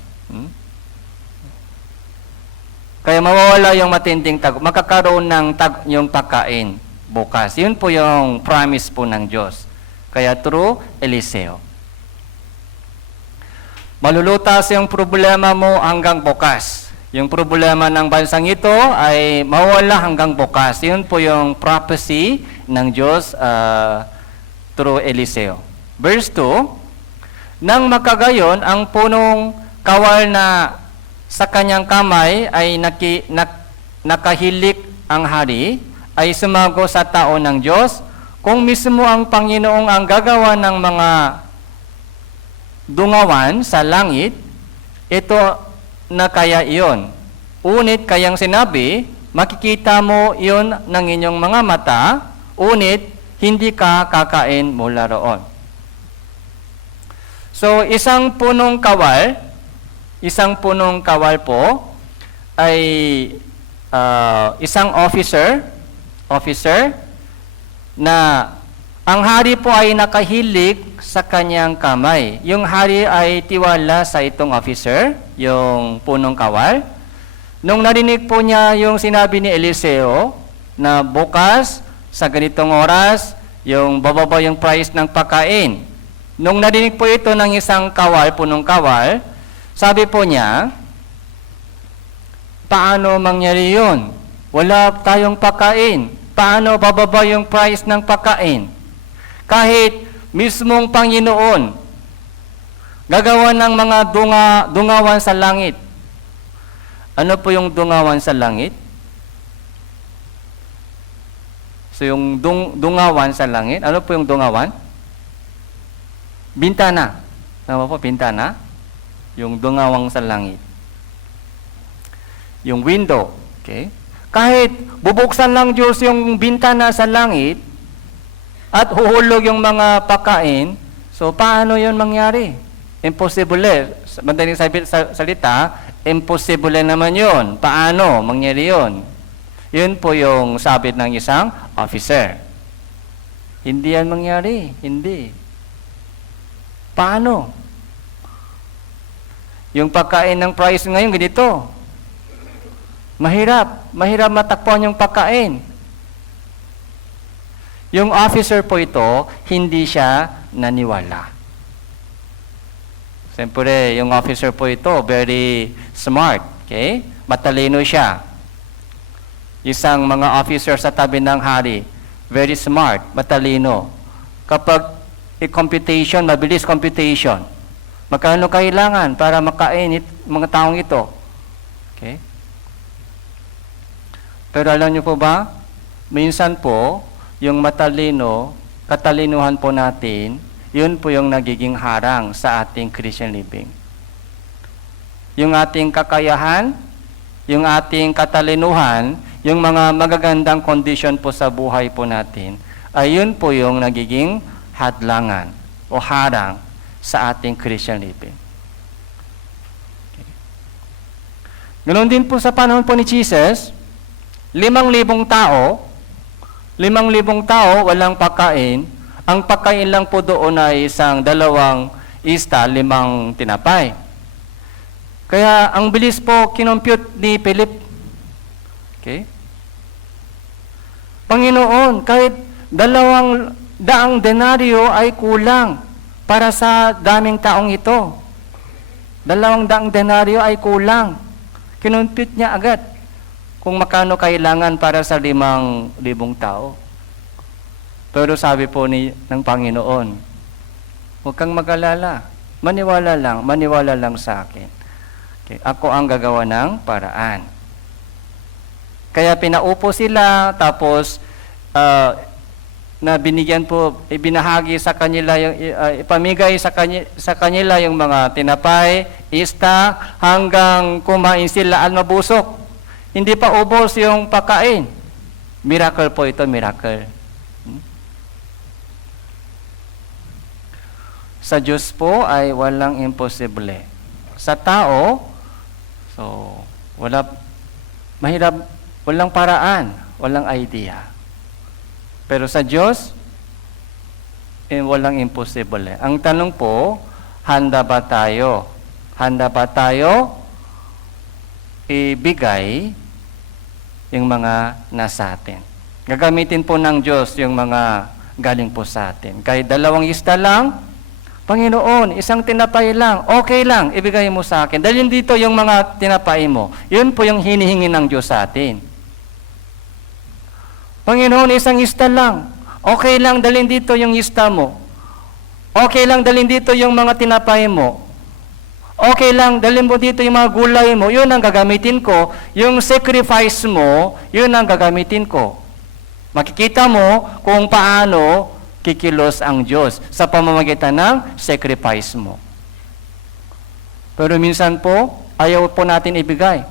Kaya mawawala yung matinding makakaroon ng yung pagkain bukas. Yun po yung promise po ng Diyos. Kaya through Eliseo. Malulutas yung problema mo hanggang bukas. Yung problema ng bansang ito ay mawala hanggang bukas. Yun po yung prophecy ng Diyos through Eliseo. Verse 2, nang makagayon, ang punong kawal na sa kanyang kamay ay nakahilik ang hari, ay sumago sa tao ng Diyos, kung mismo ang Panginoong ang gagawa ng mga dungawan sa langit, ito na kaya iyon. Unit kayang sinabi, makikita mo iyon ng inyong mga mata, unit hindi ka kakain mula roon. So, isang punong kawal po ay isang officer na Ang hari po ay nakahilik sa kanyang kamay. Yung hari ay tiwala sa itong officer, yung punong kawal. Nung narinig po niya yung sinabi ni Eliseo na bukas sa ganitong oras, yung bababa yung price ng pagkain. Nung narinig po ito ng isang kawal, punong kawal, sabi po niya, paano mangyari yun? Wala tayong pagkain. Paano bababa yung price ng pagkain? Kahit mismong Panginoon gagawa ng mga dungawan sa langit. Ano po yung dungawan sa langit? So yung dungawan sa langit, ano po yung dungawan? Bintana. Tama po, bintana? Yung dungawang sa langit. Yung window. Okay? Kahit bubuksan ng Diyos yung bintana sa langit, at huhulog yung mga pagkain, so paano yun mangyari? Imposible. Madaling salita, imposible naman yun. Paano mangyari yun? Yun po yung sabi ng isang officer. Hindi yan mangyari. Hindi. Paano? Yung pagkain ng price ngayon, ganito. Mahirap. Mahirap matakpuan yung pagkain. Yung officer po ito, hindi siya naniwala. Siyempre, yung officer po ito, very smart. Okay? Matalino siya. Isang mga officer sa tabi ng hari, very smart, matalino. Kapag computation, mabilis computation, magkano kailangan para makain mga taong ito? Okay? Pero alam niyo po ba, minsan po, yung matalino, katalinuhan po natin, yun po yung nagiging harang sa ating Christian living. Yung ating kakayahan, yung ating katalinuhan, yung mga magagandang kondisyon po sa buhay po natin, ay yun po yung nagiging hadlangan o harang sa ating Christian living. Okay. Ganoon din po sa panahon po ni Jesus, 5,000 tao, 5,000 tao, walang pagkain. Ang pagkain lang po doon ay isang 2 ista, 5 tinapay. Kaya ang bilis po kinompute ni Philip. Okay? Panginoon, kahit 200 denaryo ay kulang para sa daming taong ito. 200 denaryo ay kulang. Kinompute niya agad kung makano kailangan para sa 5,000 tao. Pero sabi po ng Panginoon, huwag kang mag-alala. Maniwala lang sa akin. Okay, ako ang gagawa ng paraan. Kaya pinaupo sila, tapos na binigyan po, ibinahagi sa kanila, ipamigay sa kanila yung mga tinapay, ista, hanggang kumain sila at mabusok. Hindi pa ubos yung pagkain. Miracle po ito, miracle. Sa Diyos po ay walang imposible. Sa tao, so, mahirap, walang paraan, walang idea. Pero sa Diyos, walang imposible. Ang tanong po, handa ba tayo? Handa ba tayo ibigay yung mga nasa atin? Gagamitin po ng Diyos yung mga galing po sa atin. Kahit 2 ista lang, Panginoon, 1 tinapay lang, okay lang, ibigay mo sa akin. Dahil dito yung mga tinapay mo. Yun po yung hinihingi ng Diyos sa atin. Panginoon, 1 ista lang, okay lang, dalhin dito yung ista mo. Okay lang, dalhin dito yung mga tinapay mo. Okay lang, dalhin mo dito yung mga gulay mo. Yun ang gagamitin ko. Yung sacrifice mo, yun ang gagamitin ko. Makikita mo kung paano kikilos ang Diyos sa pamamagitan ng sacrifice mo. Pero minsan po, ayaw po natin ibigay.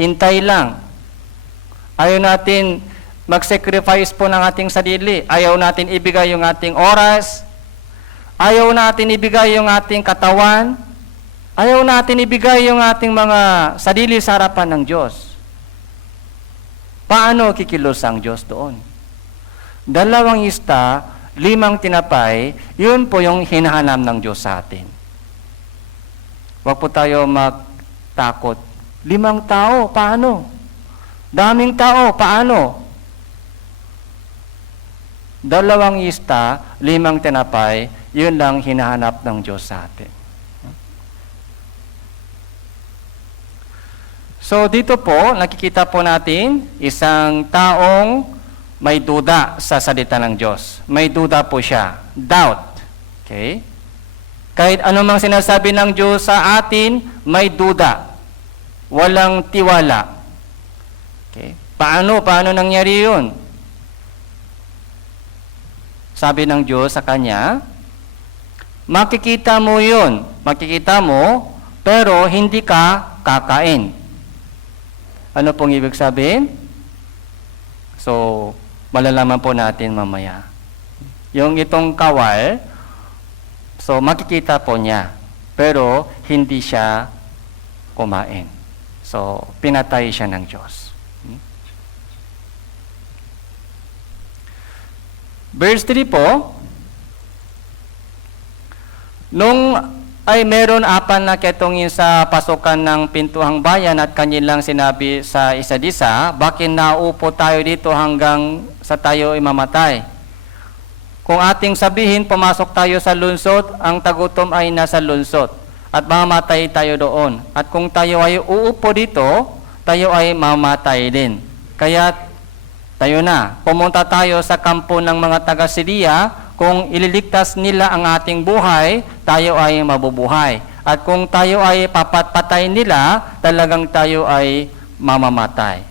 Hintay lang. Ayaw natin mag-sacrifice po ng ating sarili. Ayaw natin ibigay yung ating oras. Ayaw natin ibigay yung ating katawan. Ayaw natin ibigay yung ating mga sarili sa harapan ng Diyos. Paano kikilos ang Diyos doon? 2 ista, 5 tinapay, yun po yung hinahanap ng Diyos sa atin. Huwag po tayo magtakot. 5 tao, paano? Daming tao, paano? 2 ista, 5 tinapay, yun lang hinahanap ng Diyos sa atin. So dito po, nakikita po natin isang taong may duda sa salita ng Diyos. May duda po siya. Doubt. Okay? Kahit anumang sinasabi ng Diyos sa atin, may duda. Walang tiwala. Okay? Paano nangyari yun? Sabi ng Diyos sa kanya, makikita mo yun. Makikita mo, pero hindi ka kakain. Ano pong ibig sabihin? So, malalaman po natin mamaya. Yung itong kawal, so makikita po niya, pero hindi siya kumain. So, pinatay siya ng Diyos. Verse 3 po, nung ay meron 4 na ketongin sa pasukan ng pintuhang bayan at kanilang sinabi sa isa't isa, bakit naupo tayo dito hanggang sa tayo ay mamatay? Kung ating sabihin, pumasok tayo sa lunsod, ang tagutom ay nasa lunsod at mamatay tayo doon. At kung tayo ay uupo dito, tayo ay mamatay din. Kaya tayo na, pumunta tayo sa kampo ng mga taga-Siria, kung ililigtas nila ang ating buhay, tayo ay mabubuhay. At kung tayo ay papatay nila, talagang tayo ay mamamatay.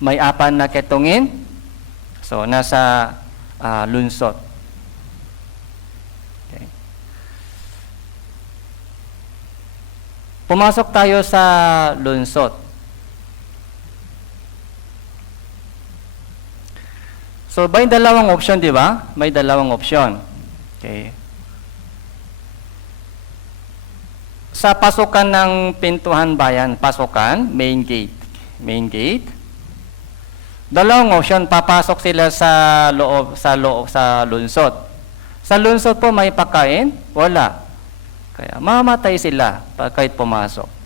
May 4 na ketongin, so nasa lunsod. Okay. Pumasok tayo sa lunsod. So, may 2 option, di ba? May 2 option. Okay. Sa pasukan ng pintuhan bayan, pasukan, main gate. Main gate. 2 option, papasok sila sa lunsod. Sa lunsod po may pagkain? Wala. Kaya mamatay sila kahit pumasok.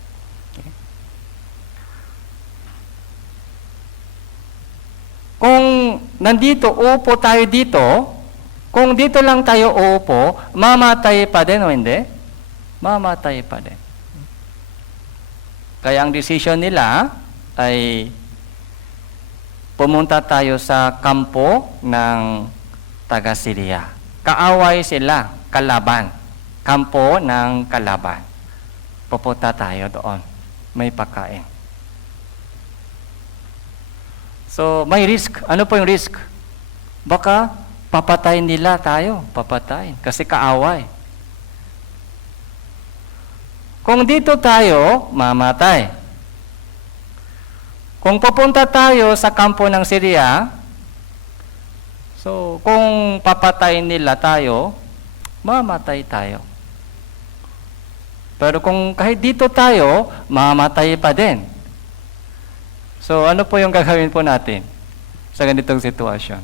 Kung nandito, upo tayo dito, kung dito lang tayo upo, mamatay pa din o hindi? Mamatay pa din. Kaya ang decision nila ay pumunta tayo sa kampo ng taga-Siria. Kaaway sila, kalaban. Kampo ng kalaban. Pupunta tayo doon. May pagkain. So, may risk. Ano po yung risk? Baka papatayin nila tayo. Papatayin. Kasi kaaway. Kung dito tayo, mamatay. Kung pupunta tayo sa kampo ng Syria, so, kung papatayin nila tayo, mamatay tayo. Pero kung kahit dito tayo, mamatay pa din. So, ano po yung gagawin po natin sa ganitong sitwasyon?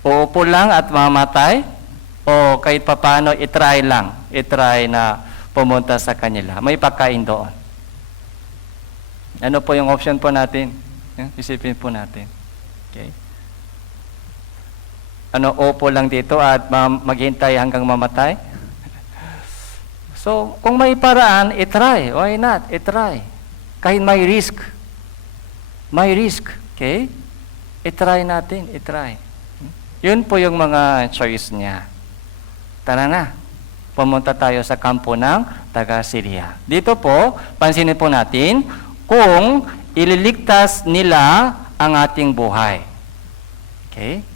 Uupo lang at mamatay? O kahit papaano, itry lang. Itry na pumunta sa kanila. May pagkain doon. Ano po yung option po natin? Isipin po natin. Okay. Ano, upo lang dito at maghintay hanggang mamatay? So, kung may paraan, itry. Why not? Itry. Kahit may risk. May risk, okay? I-try natin, i-try. Yun po yung mga choice niya. Tara na, pumunta tayo sa kampo ng taga-Syria. Dito po, pansinin po natin, kung ililigtas nila ang ating buhay. Okay?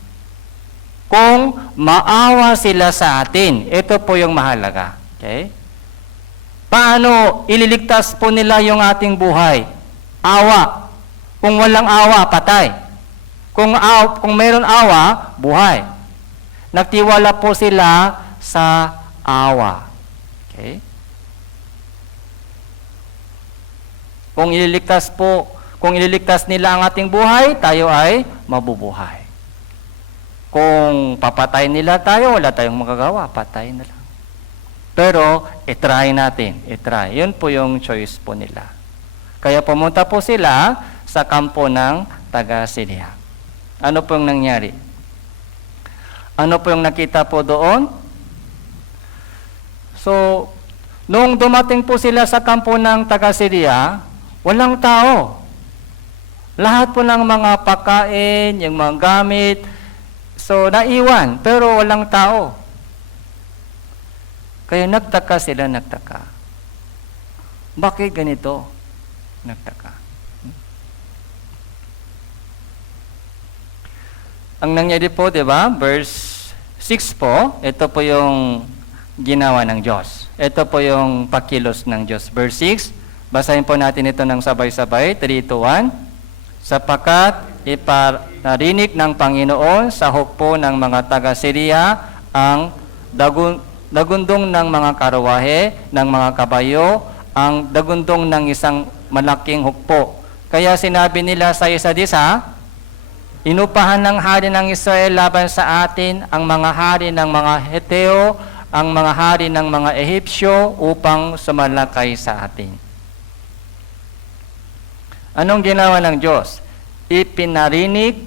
Kung maawa sila sa atin, ito po yung mahalaga. Okay? Paano ililigtas po nila yung ating buhay? Awa. Kung walang awa, patay. Kung mayroon awa, buhay. Nagtiwala po sila sa awa. Okay? Kung ililigtas nila ang ating buhay, tayo ay mabubuhay. Kung papatay nila tayo, wala tayong magagawa, patay na lang. Pero, itry natin, itry. Yun po yung choice po nila. Kaya pumunta po sila sa kampo ng taga-Syria. Ano po yung nangyari? Ano po yung nakita po doon? So, nung dumating po sila sa kampo ng taga-Syria, walang tao. Lahat po ng mga pagkain, yung mga gamit, so naiwan, pero walang tao. Kaya nagtaka sila, nagtaka. Bakit ganito? Nagtaka. Ang nangyari po, di ba? Verse 6 po, ito po yung ginawa ng Diyos. Ito po yung pakilos ng Diyos. Verse 6, basahin po natin ito ng sabay-sabay. 3, 2, 1. Sapagkat ipanarinig ng Panginoon sa hukbo ng mga taga-Syria ang dagundong ng mga karawahe, ng mga kabayo, ang dagundong ng isang malaking hukbo. Kaya sinabi nila sa isa't isa, inupahan ng hari ng Israel laban sa atin ang mga hari ng mga Heteo, ang mga hari ng mga Ehipsyo upang sumalakay sa atin. Anong ginawa ng Diyos? Ipinarinig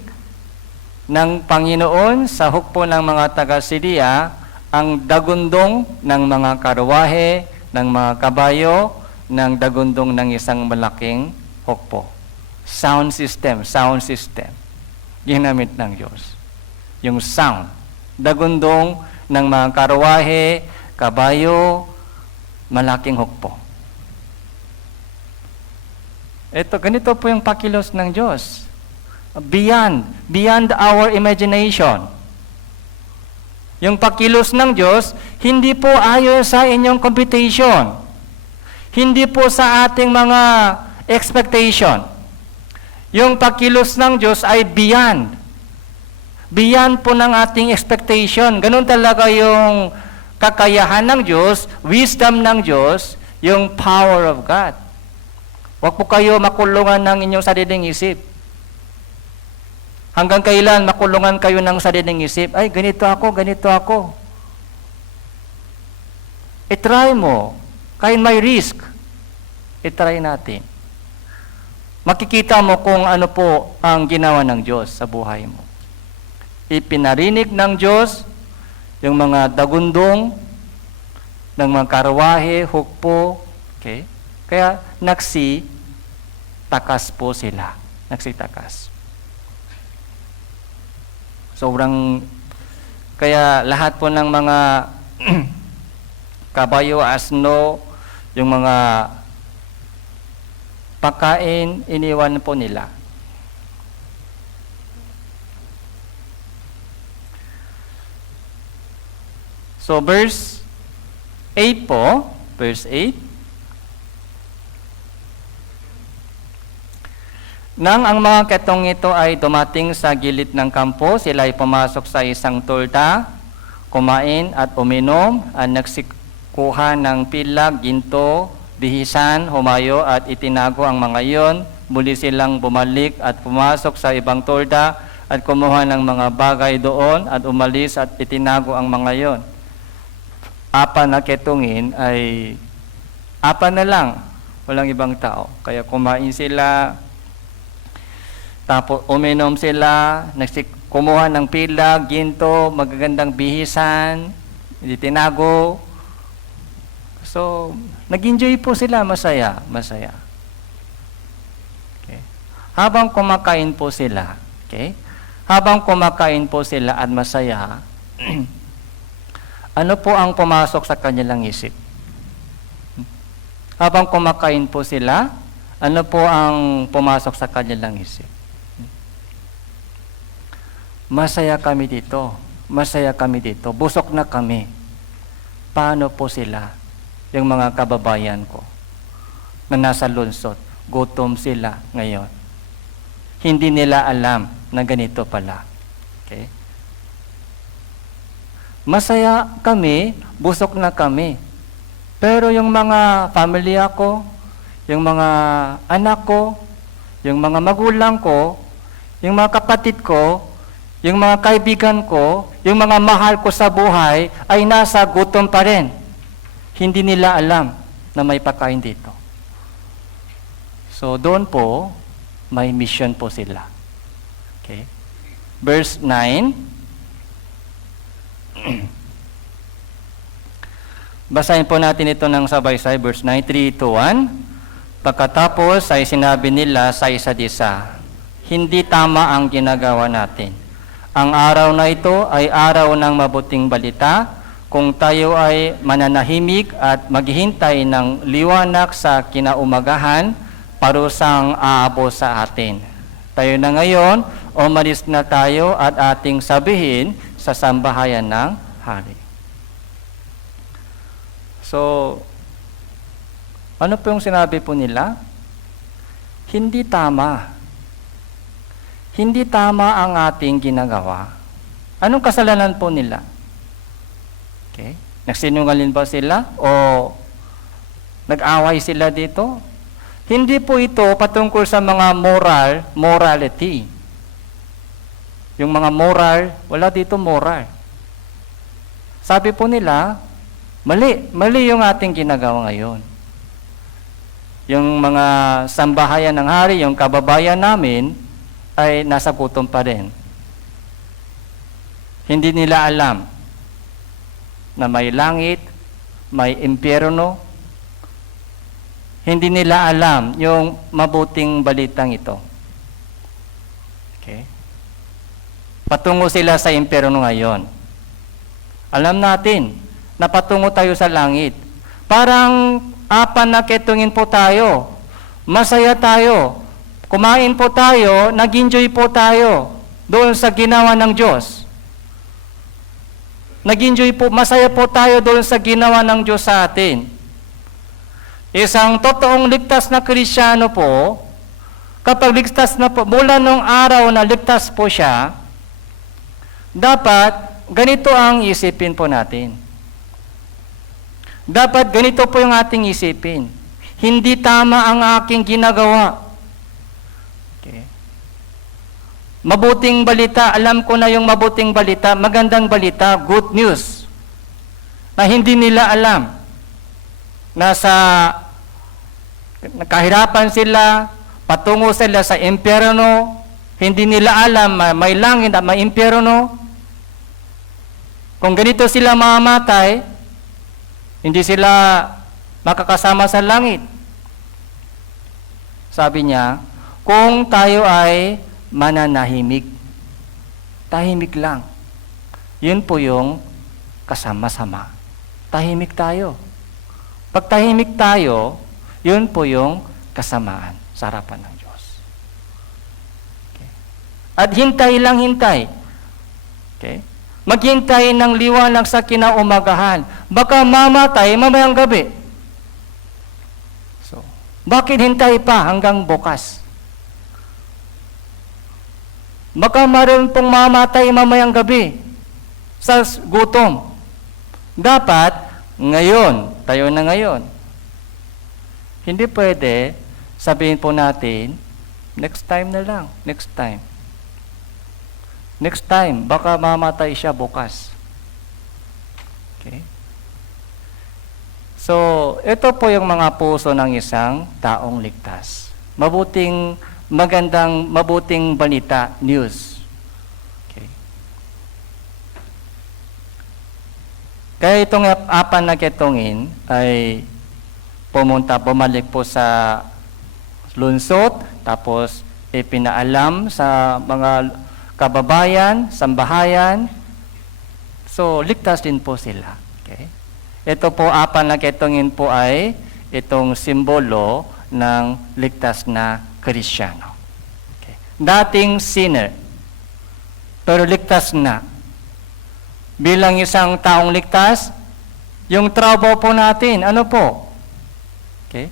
ng Panginoon sa hukbo ng mga taga-Syria ang dagundong ng mga karwahe, ng mga kabayo, ng dagundong ng isang malaking hukbo. Sound system. Ginamit ng Diyos. Yung sound. Dagundong ng mga karwahe, kabayo, malaking hukbo. Ito, ganito po yung pakilos ng Diyos. Beyond our imagination. Yung pakilos ng Diyos, hindi po ayon sa inyong computation. Hindi po sa ating mga expectation. Yung pakilos ng Diyos ay beyond. Beyond po ng ating expectation. Ganun talaga yung kakayahan ng Diyos, wisdom ng Diyos, yung power of God. Huwag po kayo makulungan ng inyong sariling isip. Hanggang kailan makulungan kayo ng sariling isip? Ay, ganito ako. I-try mo. Kahit may risk, i-try natin. Makikita mo kung ano po ang ginawa ng Diyos sa buhay mo. Ipinarinig ng Diyos yung mga dagundong ng mga karwahe, hukbo. Okay? Kaya takas po sila. Nagsitakas. Kaya lahat po ng mga kabayo, asno, yung mga pagkain, iniwan po nila. So, verse 8 po, verse 8. Nang ang mga ketong ito ay dumating sa gilid ng kampo, sila ay pumasok sa isang tulda, kumain at uminom, at nagsikuha ng pilag, ginto, bihisan, humayo at itinago ang mga iyon. Muli silang bumalik at pumasok sa ibang tulda at kumuha ng mga bagay doon at umalis at itinago ang mga iyon. Apat na ketongin ay apat na lang, walang ibang tao. Kaya kumain sila, tapos uminom sila, kumuha ng pilag, ginto, magagandang bihisan, itinago. So, nag-enjoy po sila, masaya. Okay. Habang kumakain po sila, at masaya, ano po ang pumasok sa kanilang isip? Habang kumakain po sila, ano po ang pumasok sa kanilang isip? Masaya kami dito, busok na kami. Paano po sila, yung mga kababayan ko, na nasa lungsod, gutom sila ngayon. Hindi nila alam na ganito pala. Okay? Masaya kami, busok na kami. Pero yung mga pamilya ko, yung mga anak ko, yung mga magulang ko, yung mga kapatid ko, Yung mga kaibigan ko, yung mga mahal ko sa buhay ay nasa gutom pa rin. Hindi nila alam na may pagkain dito. So doon po, may mission po sila. Okay? Verse 9. Basahin po natin ito ng sabay-sabay. Verse 9, 3, 2, 1. Pagkatapos ay sinabi nila sa isa't isa, hindi tama ang ginagawa natin. Ang araw na ito ay araw ng mabuting balita. Kung tayo ay mananahimik at maghihintay ng liwanag sa kinaumagahan, parusang aabot sa atin. Tayo na ngayon, umalis na tayo at ating sabihin sa sambahayan ng hari. So, ano po yung sinabi po nila? Hindi tama. Hindi tama ang ating ginagawa. Anong kasalanan po nila? Okay? Nagsinungaling ba sila? O nag-away sila dito? Hindi po ito patungkol sa mga morality. Yung mga moral, wala dito moral. Sabi po nila, mali yung ating ginagawa ngayon. Yung mga sambahayan ng hari, yung kababayan namin, ay nasa gutom pa rin. Hindi nila alam na may langit, may impyerno. Hindi nila alam yung mabuting balitang ito. Okay? Patungo sila sa impyerno ngayon. Alam natin na patungo tayo sa langit. Parang apanakitungin po tayo. Masaya tayo. Kumain po tayo, nag-enjoy po tayo doon sa ginawa ng Diyos. Nag-enjoy po, masaya po tayo doon sa ginawa ng Diyos sa atin. Isang totoong ligtas na Kristyano po, kapag ligtas na po, mula nung araw na ligtas po siya, dapat ganito ang isipin po natin. Dapat ganito po yung ating isipin. Hindi tama ang aking ginagawa. Mabuting balita, alam ko na yung mabuting balita, magandang balita, good news, na hindi nila alam. Nasa kahirapan sila, patungo sila sa impyerno, hindi nila alam may langit at may impyerno. Kung ganito sila mamamatay, hindi sila makakasama sa langit. Sabi niya, kung tayo ay mananahimik. Tahimik lang. Yun po yung kasama-sama. Tahimik tayo. Pag tahimik tayo, yun po yung kasamaan sa harapan ng Diyos. Okay. At hintay lang hintay. Okay. Maghintay ng liwanag sa kinaumagahan. Baka mamatay mamayang gabi. So, bakit hintay pa hanggang bukas? Baka maroon pong mamatay mamayang gabi sa gutom. Dapat, ngayon, tayo na ngayon. Hindi pwede, sabihin po natin, next time na lang, next time. Next time, baka mamatay siya bukas. Okay? So, ito po yung mga puso ng isang taong ligtas. Mabuting balita, news. Okay. Kaya itong apan na ketongin ay bumalik po sa lungsod, tapos ipinaalam sa mga kababayan, sambahayan. So, ligtas din po sila. Okay. Ito po, apan na ketongin po ay itong simbolo ng ligtas na Kristyano. Okay. Dating sinner, pero ligtas na. Bilang isang taong ligtas, yung trabaho po natin, ano po? Okay.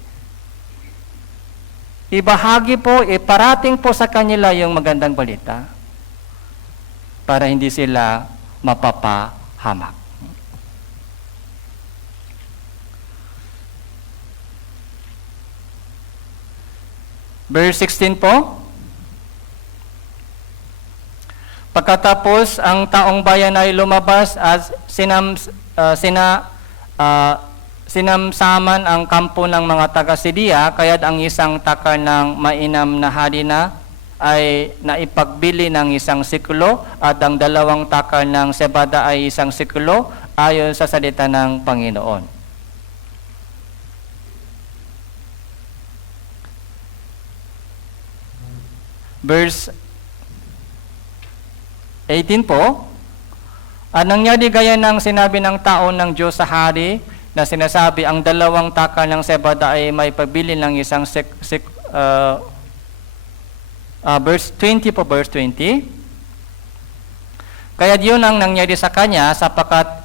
Ibahagi po, iparating po sa kanila yung magandang balita para hindi sila mapapahamak. Verse 16 po. Pagkatapos, ang taong bayan ay lumabas at sinamsaman ang kampo ng mga taga-Siria, kaya't ang isang takal ng mainam na harina ay naipagbili ng 1 sikulo at ang 2 takal ng sebada ay 1 sikulo ayon sa salita ng Panginoon. Verse 18 po, at nangyari gaya ng sinabi ng tao ng Diyos sa hari na sinasabi, ang 2 takal ng sebada ay may pabili ng 1 verse 20 po, verse 20. Kaya yun ang nangyari sa kanya sapagkat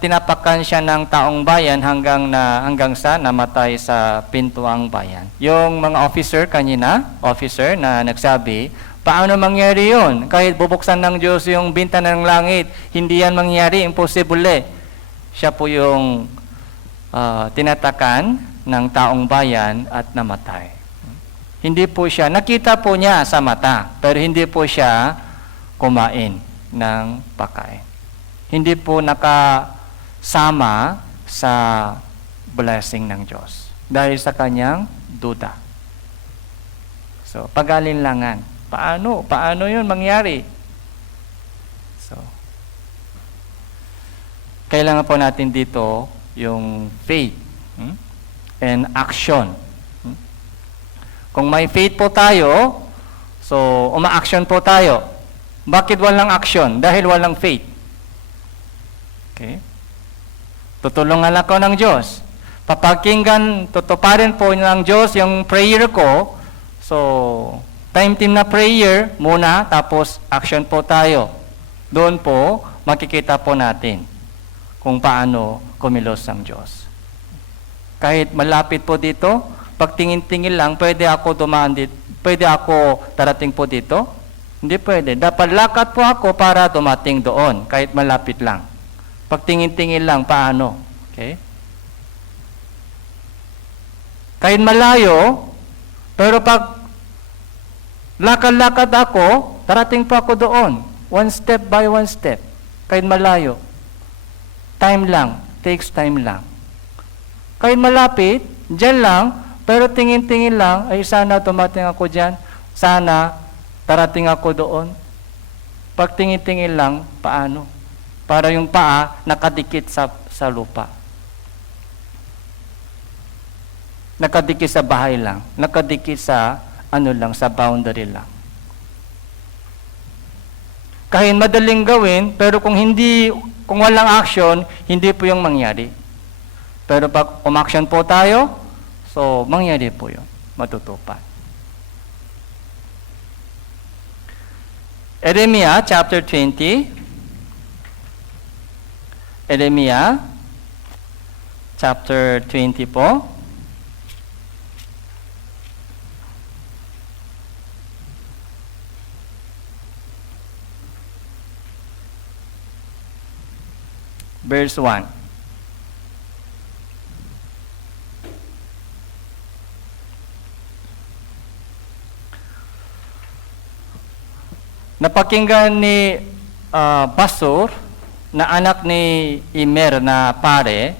tinapakan siya ng taong bayan hanggang sa namatay sa pintuang bayan. Yung mga officer na nagsabi, paano mangyari yun? Kahit bubuksan ng Diyos yung bintana ng langit, hindi yan mangyari, imposible. Siya po yung tinatakan ng taong bayan at namatay. Hindi po siya, nakita po niya sa mata, pero hindi po siya kumain ng pagkain. Hindi po nakasama sa blessing ng Diyos dahil sa kanyang duda. So, pag-alinlangan. Paano yun mangyari? So, kailangan po natin dito yung faith and action. Kung may faith po tayo, so uma-action po tayo. Bakit walang action? Dahil walang faith. Okay? Tutulungan ako ng Diyos. Papakinggan, tutuparin po ng Diyos yung prayer ko. So, time team na prayer muna, tapos action po tayo. Doon po, makikita po natin kung paano kumilos ang Diyos. Kahit malapit po dito, pag tingin-tingin lang, pwede ako dumaan dito, pwede ako darating po dito? Hindi pwede. Dapat lakad po ako para dumating doon, kahit malapit lang. Pag tingin-tingin lang, paano? Okay? Kahit malayo, pero pag lakad-lakad ako, darating po ako doon. One step by one step. Kahit malayo. Time lang. Takes time lang. Kahit malapit, dyan lang, pero tingin-tingin lang, ay sana tumating ako dyan. Sana darating ako doon. Pag tingin-tingin lang, paano? Para yung paa nakadikit sa lupa. Nakadikit sa bahay lang. Nakadikit sa sa boundary lang. Kahit madaling gawin, pero kung walang action, hindi po yung mangyari. Pero pag umaction po tayo, so mangyari po yun. Matutupad. Jeremiah chapter 20. Jeremiah chapter 20 po. Verse 1. Napakinggan ni Basur na anak ni Immer na pare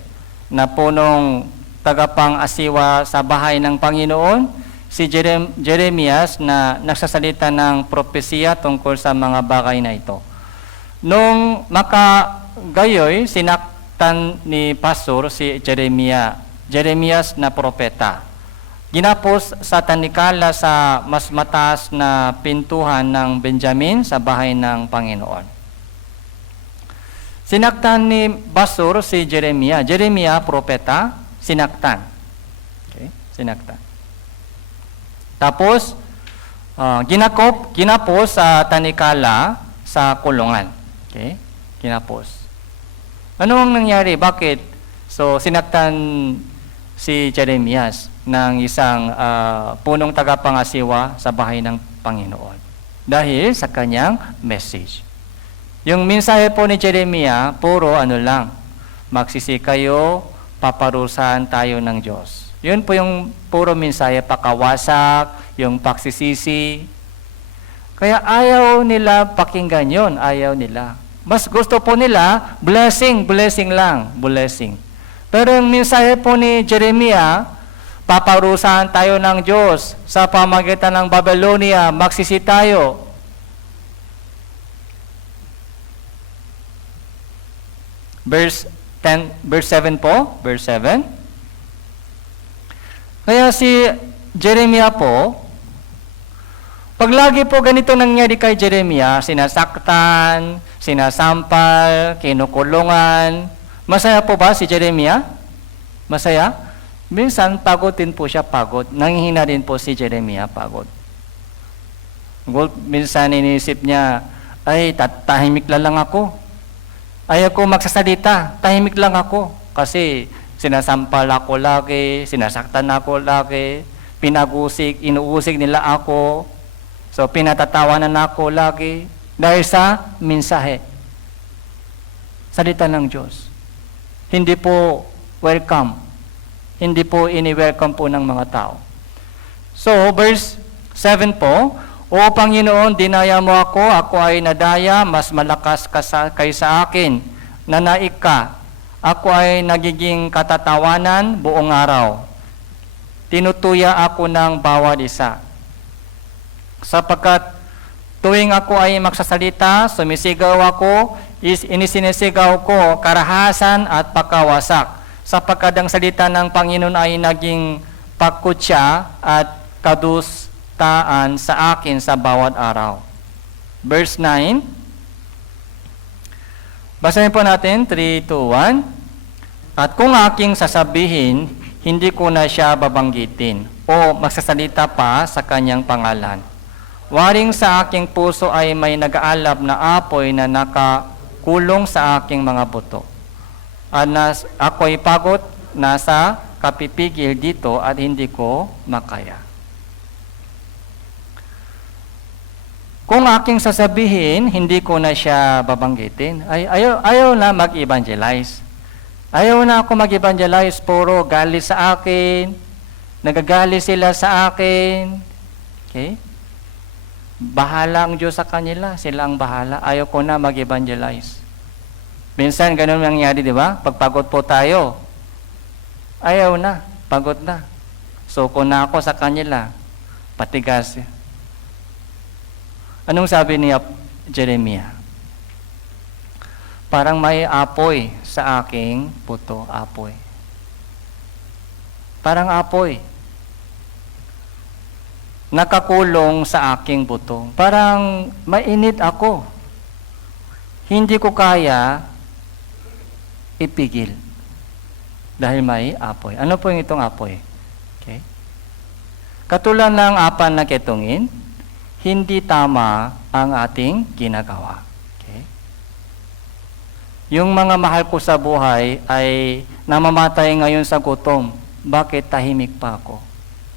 na punong tagapang-asiwa sa bahay ng Panginoon, si Jeremias na nagsasalita ng propesiya tungkol sa mga bagay na ito. Nung makagayoy, sinaktan ni Pastor si Jeremias na propeta. Ginapos sa tanikala sa mas mataas na pintuhan ng Benjamin sa bahay ng Panginoon. Sinaktan ni Basur si Jeremiah, propeta, sinaktan. Okay? Sinaktan. Tapos, ginapos sa tanikala sa kulungan. Okay? Ginapos. Ano ang nangyari? Bakit? So, sinaktan si Jeremias ng isang punong tagapangasiwa sa bahay ng Panginoon. Dahil sa kanyang message. Yung mensahe po ni Jeremiah, puro lang, magsisi kayo, paparusahan tayo ng Diyos. Yun po yung puro mensahe, pakawasak, yung pagsisisi. Kaya ayaw nila pakinggan yon, ayaw nila. Mas gusto po nila, blessing, blessing lang, blessing. Pero yung mensahe po ni Jeremiah, paparusahan tayo ng Diyos sa pamagitan ng Babylonia, magsisi tayo. Verse 7 po, verse 7. Kaya si Jeremiah po, pag lagi po ganito nangyari kay Jeremiah, sinasaktan, sinasampal, kinukulungan, masaya po ba si Jeremiah? Masaya? Minsan, pagod din po siya, pagod. Nanghihina din po si Jeremiah, pagod. Minsan, iniisip niya, ay, tahimik lang ako. Ayaw ko magsasalita, tahimik lang ako. Kasi, sinasampal ako lagi, sinasaktan ako lagi, inuusig nila ako. So, pinatatawanan ako lagi dahil sa mensahe. Salita ng Diyos. Hindi po welcome. Hindi po ini-welcome po ng mga tao. So, verse 7 po, O Panginoon, dinaya mo ako ay nadaya, mas malakas ka kaysa akin. Nanaig ka, ako ay nagiging katatawanan buong araw. Tinutuya ako ng bawat isa. Sapagkat tuwing ako ay magsasalita, sumisigaw ako, inisinisigaw ko karahasan at pagkawasak. Sapagkat ang salita ng Panginoon ay naging pagkutya at kadustaan sa akin sa bawat araw. Verse 9. Basahin po natin, 3, 2, 1. At kung aking sasabihin, hindi ko na siya babanggitin o magsasalita pa sa kanyang pangalan. Waring sa aking puso ay may nag-aalab na apoy na nakakulong sa aking mga buto. At ako'y pagod, nasa kapipigil dito at hindi ko makaya. Kung aking sasabihin, hindi ko na siya babanggitin. Ayaw na mag-evangelize. Ayaw na ako mag-evangelize, puro galit sa akin, nagagalit sila sa akin. Okay? Bahala ang Diyos sa kanila, sila ang bahala. Ayaw ko na mag-evangelize. Minsan ganun nangyari, di ba? Pagpagod po tayo, ayaw na, pagod na. So kung na ako sa kanila, patigas. Anong sabi ni Jeremiah? Parang may apoy sa aking puto, apoy. Parang apoy. Nakakulong sa aking buto. Parang mainit ako. Hindi ko kaya ipigil. Dahil may apoy. Ano po yung itong apoy? Okay. Katulad ng apan na ketungin, hindi tama ang ating ginagawa. Okay. Yung mga mahal ko sa buhay ay namamatay ngayon sa gutom. Bakit tahimik pa ako?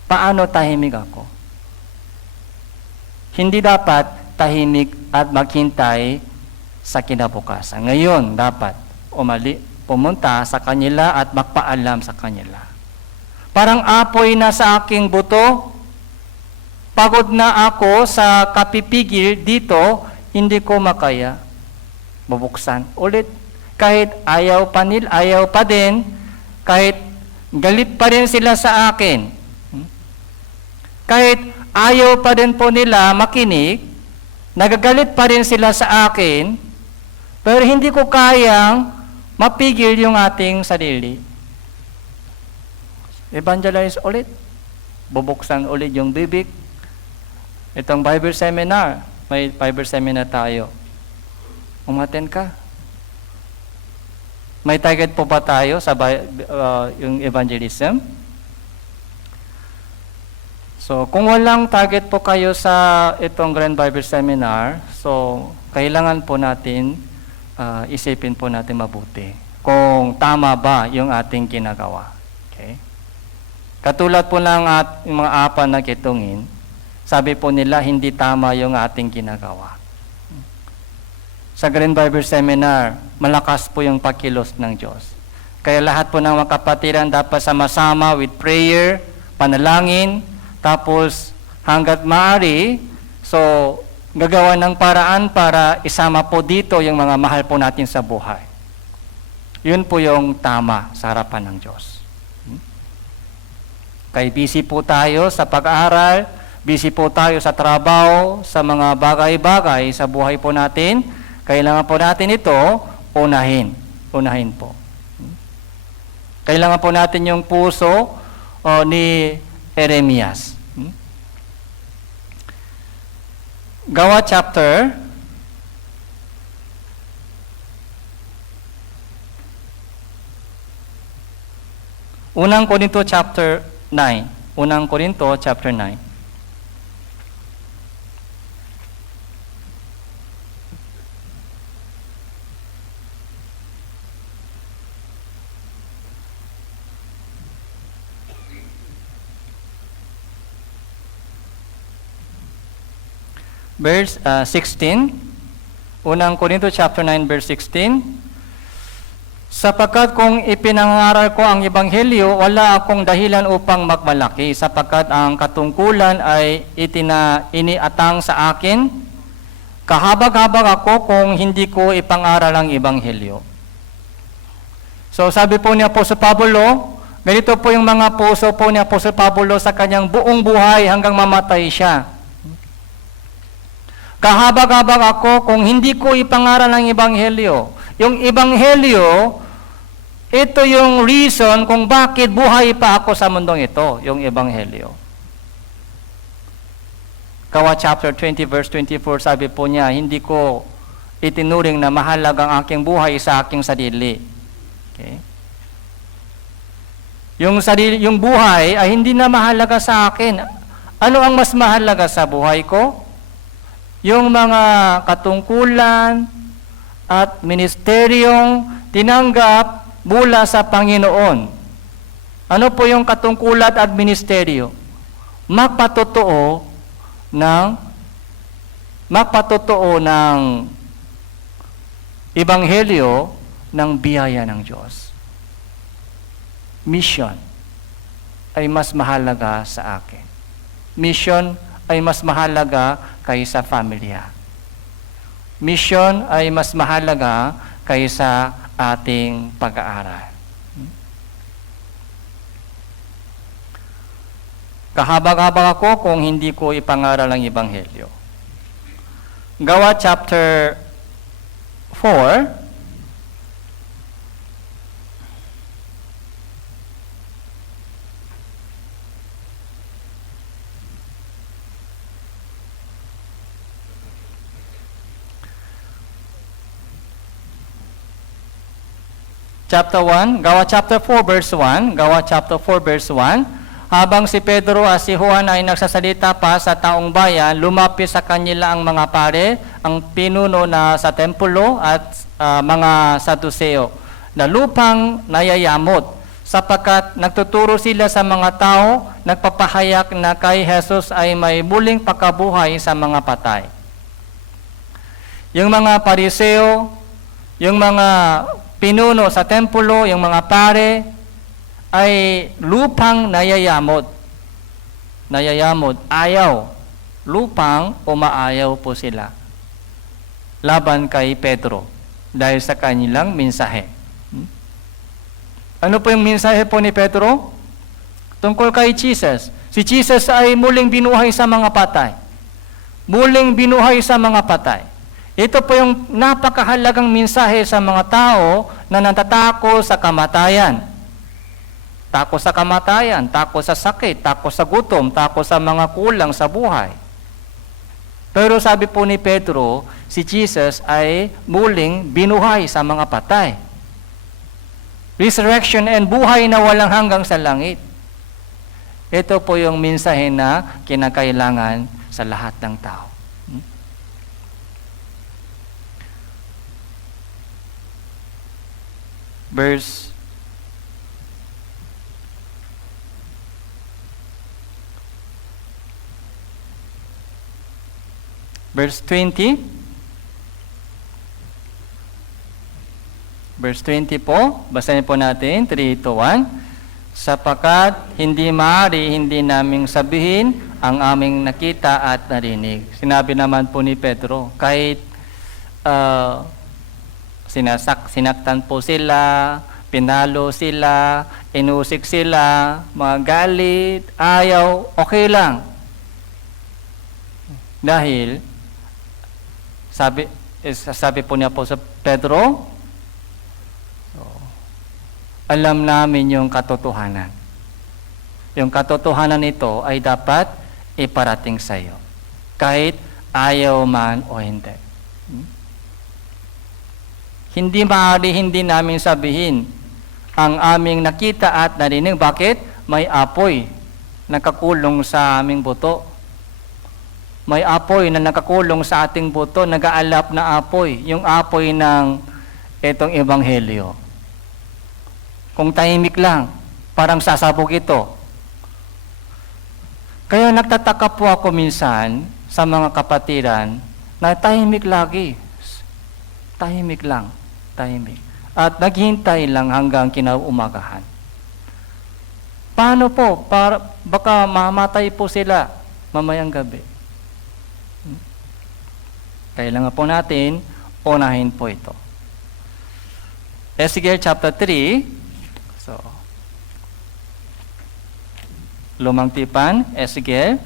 Paano tahimik ako? Hindi dapat tahimik at maghintay sa kinabukasan. Ngayon, dapat pumunta sa kanila at magpaalam sa kanila. Parang apoy na sa aking buto, pagod na ako sa kapipigil dito, hindi ko makaya. Bubuksan ulit. Kahit ayaw pa din, kahit galit pa rin sila sa akin. Kahit ayaw pa rin po nila makinig, nagagalit pa rin sila sa akin, pero hindi ko kayang mapigil yung ating sarili. Evangelize ulit. Bubuksan ulit yung bibig. Itong Bible seminar, may Bible seminar tayo. Umaten ka. May target po ba tayo sa yung evangelism? So, kung walang target po kayo sa itong Grand Bible Seminar, so, kailangan po natin, isipin po natin mabuti kung tama ba yung ating ginagawa. Okay? Katulad po ng yung mga apan na ketungin, sabi po nila, hindi tama yung ating ginagawa. Sa Grand Bible Seminar, malakas po yung pagkilos ng Diyos. Kaya lahat po ng mga kapatiran dapat sama-sama with prayer, panalangin, tapos hanggat maaari, so gagawa ng paraan para isama po dito yung mga mahal po natin sa buhay. Yun po yung tama sa harapan ng Diyos. Kaya busy po tayo sa pag-aaral, busy po tayo sa trabaho, sa mga bagay-bagay sa buhay po natin. Kailangan po natin ito unahin. Unahin po. Kailangan po natin yung puso ni Jeremias. Gawa chapter 1 Korinto chapter 9. 1 Korinto chapter 9. Verse 16. 1 Korinto chapter 9 verse 16. Sapagkat kung ipinangaral ko ang ebanghelyo, wala akong dahilan upang magmalaki, sapagkat ang katungkulan ay iniatang sa akin. Kahabag-habag ako kung hindi ko ipangaral ang ebanghelyo. So sabi po ni Apostol Pablo, ganito po yung mga puso po ni Apostol Pablo sa kanyang buong buhay hanggang mamatay siya. Kahabag-habag ako kung hindi ko ipangaral ang ebanghelyo. Yung ebanghelyo, ito yung reason kung bakit buhay pa ako sa mundong ito, yung ebanghelyo. Gawa chapter 20 verse 24, sabi po niya, hindi ko itinuring na mahalaga ang aking buhay sa aking sarili. Okay? Yung buhay ay hindi na mahalaga sa akin. Ano ang mas mahalaga sa buhay ko? Yung mga katungkulan at ministeryong tinanggap mula sa Panginoon. Ano po yung katungkulan at ministeryo? Magpatotoo ng ebanghelyo ng biyaya ng Diyos. Mission ay mas mahalaga sa akin. Mission ay mas mahalaga kaysa pamilya. Mission ay mas mahalaga kaysa ating pag-aaral. Kahabag-habag ako kung hindi ko ipangaral ang ebanghelyo. Gawa chapter 4, Chapter 1, Gawa chapter 4 verse 1, Gawa chapter 4 verse 1, habang si Pedro at si Juan ay nagsasalita pa sa taong bayan, lumapit sa kanila ang mga pare, ang pinuno na sa templo at mga Saduseo, na lupang nayayamot, sapagkat nagtuturo sila sa mga tao, nagpapahayak na kay Jesus ay may muling pagkabuhay sa mga patay. Yung mga Pariseo, yung mga pinuno sa templo, yung mga pare, ay lupang nayayamot. Nayayamot, ayaw. Lupang umaayaw po sila. Laban kay Pedro, dahil sa kanilang mensahe. Ano po yung mensahe po ni Pedro? Tungkol kay Jesus. Si Jesus ay muling binuhay sa mga patay. Muling binuhay sa mga patay. Ito po yung napakahalagang mensahe sa mga tao na natatako sa kamatayan. Tako sa kamatayan, tako sa sakit, tako sa gutom, tako sa mga kulang sa buhay. Pero sabi po ni Pedro, si Jesus ay muling binuhay sa mga patay. Resurrection and buhay na walang hanggang sa langit. Ito po yung mensahe na kinakailangan sa lahat ng tao. Verse 20. Verse 20 po, basahin po natin, 3, 2, 1. Sapagkat hindi maaari hindi naming sabihin ang aming nakita at narinig. Sinabi naman po ni Pedro, kahit sinaktan po sila, pinalo sila, inusik sila, mga galit, ayaw, okay lang. Dahil, sabi po niya po sa Pedro, alam namin yung katotohanan. Yung katotohanan nito ay dapat iparating sa iyo. Kahit ayaw man o hindi. Hindi maaari hindi namin sabihin ang aming nakita at narinig. Bakit? May apoy nakakulong sa aming buto. May apoy na nakakulong sa ating buto, nag-aalap na apoy. Yung apoy ng itong ebanghelyo. Kung tahimik lang, parang sasabog ito. Kaya nagtataka po ako minsan sa mga kapatiran na tahimik lagi. Tahimik lang, tahimik. At naghintay lang hanggang kinaumagahan. Paano po? Baka mamatay po sila mamayang gabi. Kailangan po natin unahin po ito. Ezekiel chapter 3. So, Lumang Tipan, Ezekiel.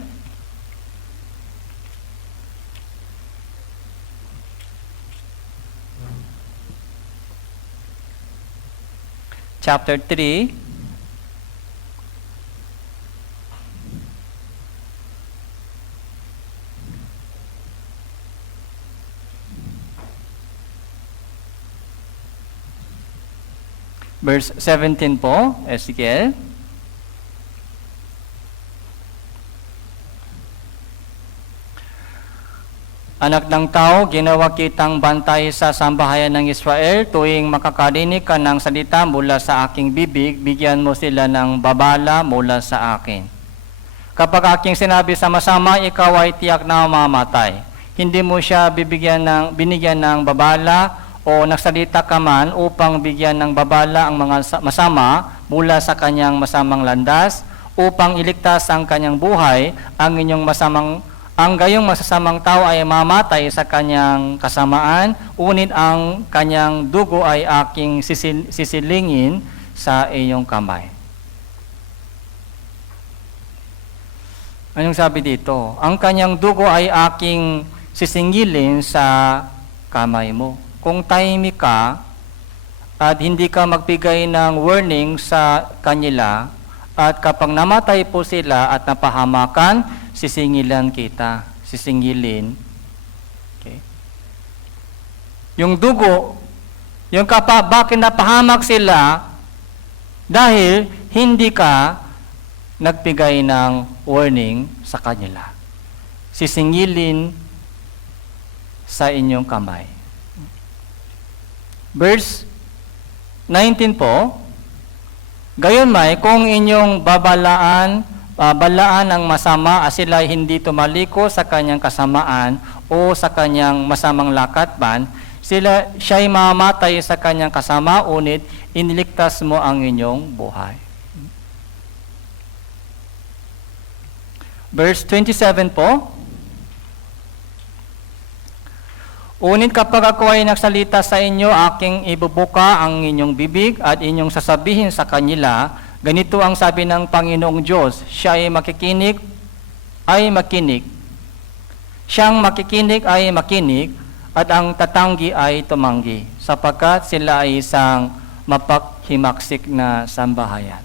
Chapter 3. Verse 17 po, Ezekiel. Anak ng tao, ginawa kitang bantay sa sambahayan ng Israel tuwing makakarinig ka ng salita mula sa aking bibig, bigyan mo sila ng babala mula sa akin. Kapag aking sinabi sa masama, ikaw ay tiyak na mamamatay. Hindi mo siya binigyan ng babala o nagsalita ka man upang bigyan ng babala ang mga masama mula sa kanyang masamang landas, upang iligtas ang kanyang buhay, ang gayong masasamang tao ay mamatay sa kanyang kasamaan, ngunit ang kanyang dugo ay aking sisilingin sa iyong kamay. Anong sabi dito? Ang kanyang dugo ay aking sisingilin sa kamay mo. Kung tahimik ka at hindi ka magbigay ng warning sa kanila, at kapag namatay po sila at napahamakan, sisingilin. Okay. Yung dugo, yung bakit napahamak sila? Dahil hindi ka nagbigay ng warning sa kanila. Sisingilin sa inyong kamay. Verse 19 po, gayunmay, kung inyong balaan ang masama at sila hindi tumaliko sa kanyang kasamaan o sa kanyang masamang lakatman, siya'y mamatay sa kanyang kasama, unit iniligtas mo ang inyong buhay. Verse 27 po, unit kapag ako ay nagsalita sa inyo, aking ibubuka ang inyong bibig at inyong sasabihin sa kanila, ganito ang sabi ng Panginoong Diyos, siya ay makikinig, siyang makikinig ay makinig, at ang tatanggi ay tumanggi, sapagkat sila ay isang mapaghimaksik na sambahayan.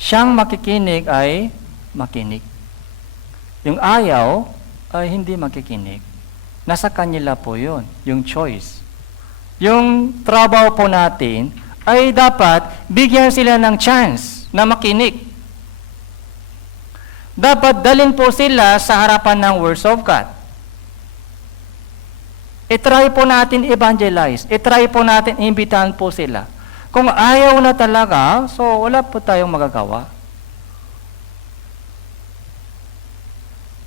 Siyang makikinig ay makinig. Yung ayaw, ay hindi makikinig. Nasa kanila po yun, yung choice. Yung trabaho po natin ay dapat bigyan sila ng chance na makinig. Dapat dalhin po sila sa harapan ng words of God. I-try po natin evangelize. I-try po natin imbitahan po sila. Kung ayaw na talaga, so wala po tayong magagawa.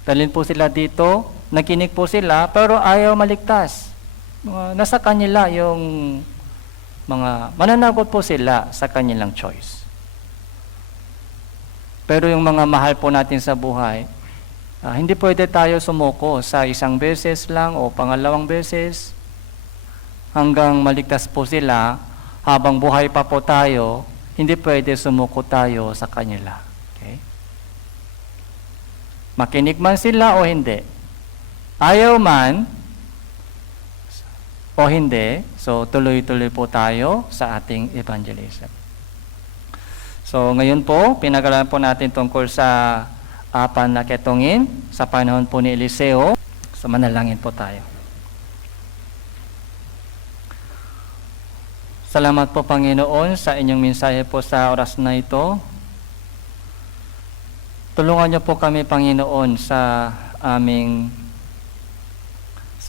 Dalhin po sila dito, nakinig po sila, pero ayaw maligtas. Nasa kanila yung mananagot po sila sa kanilang choice. Pero yung mga mahal po natin sa buhay, hindi pwede tayo sumuko sa isang beses lang o pangalawang beses hanggang maligtas po sila. Habang buhay pa po tayo, hindi pwede sumuko tayo sa kanila. Okay? Makinig man sila o hindi, ayaw man o hindi, so tuloy-tuloy po tayo sa ating evangelism. So ngayon po, pinag-aralan po natin tungkol sa panaketungin sa panahon po ni Eliseo. So manalangin po tayo. Salamat po Panginoon sa inyong mensahe po sa oras na ito. Tulungan niyo po kami Panginoon sa aming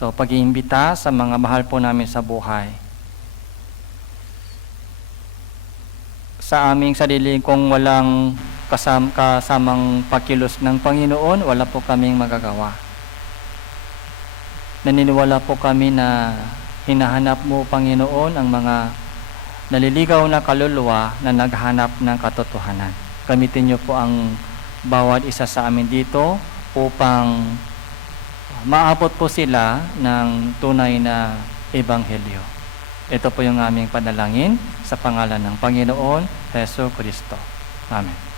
pag-iimbita sa mga mahal po namin sa buhay. Sa aming sarili kung walang kasamang pakilos ng Panginoon, wala po kaming magagawa. Naniniwala po kami na hinahanap mo Panginoon ang mga naliligaw na kaluluwa na naghanap ng katotohanan. Gamitin niyo po ang bawat isa sa amin dito upang maabot po sila ng tunay na ebanghelyo. Ito po yung aming panalangin sa pangalan ng Panginoon Hesus Kristo. Amen.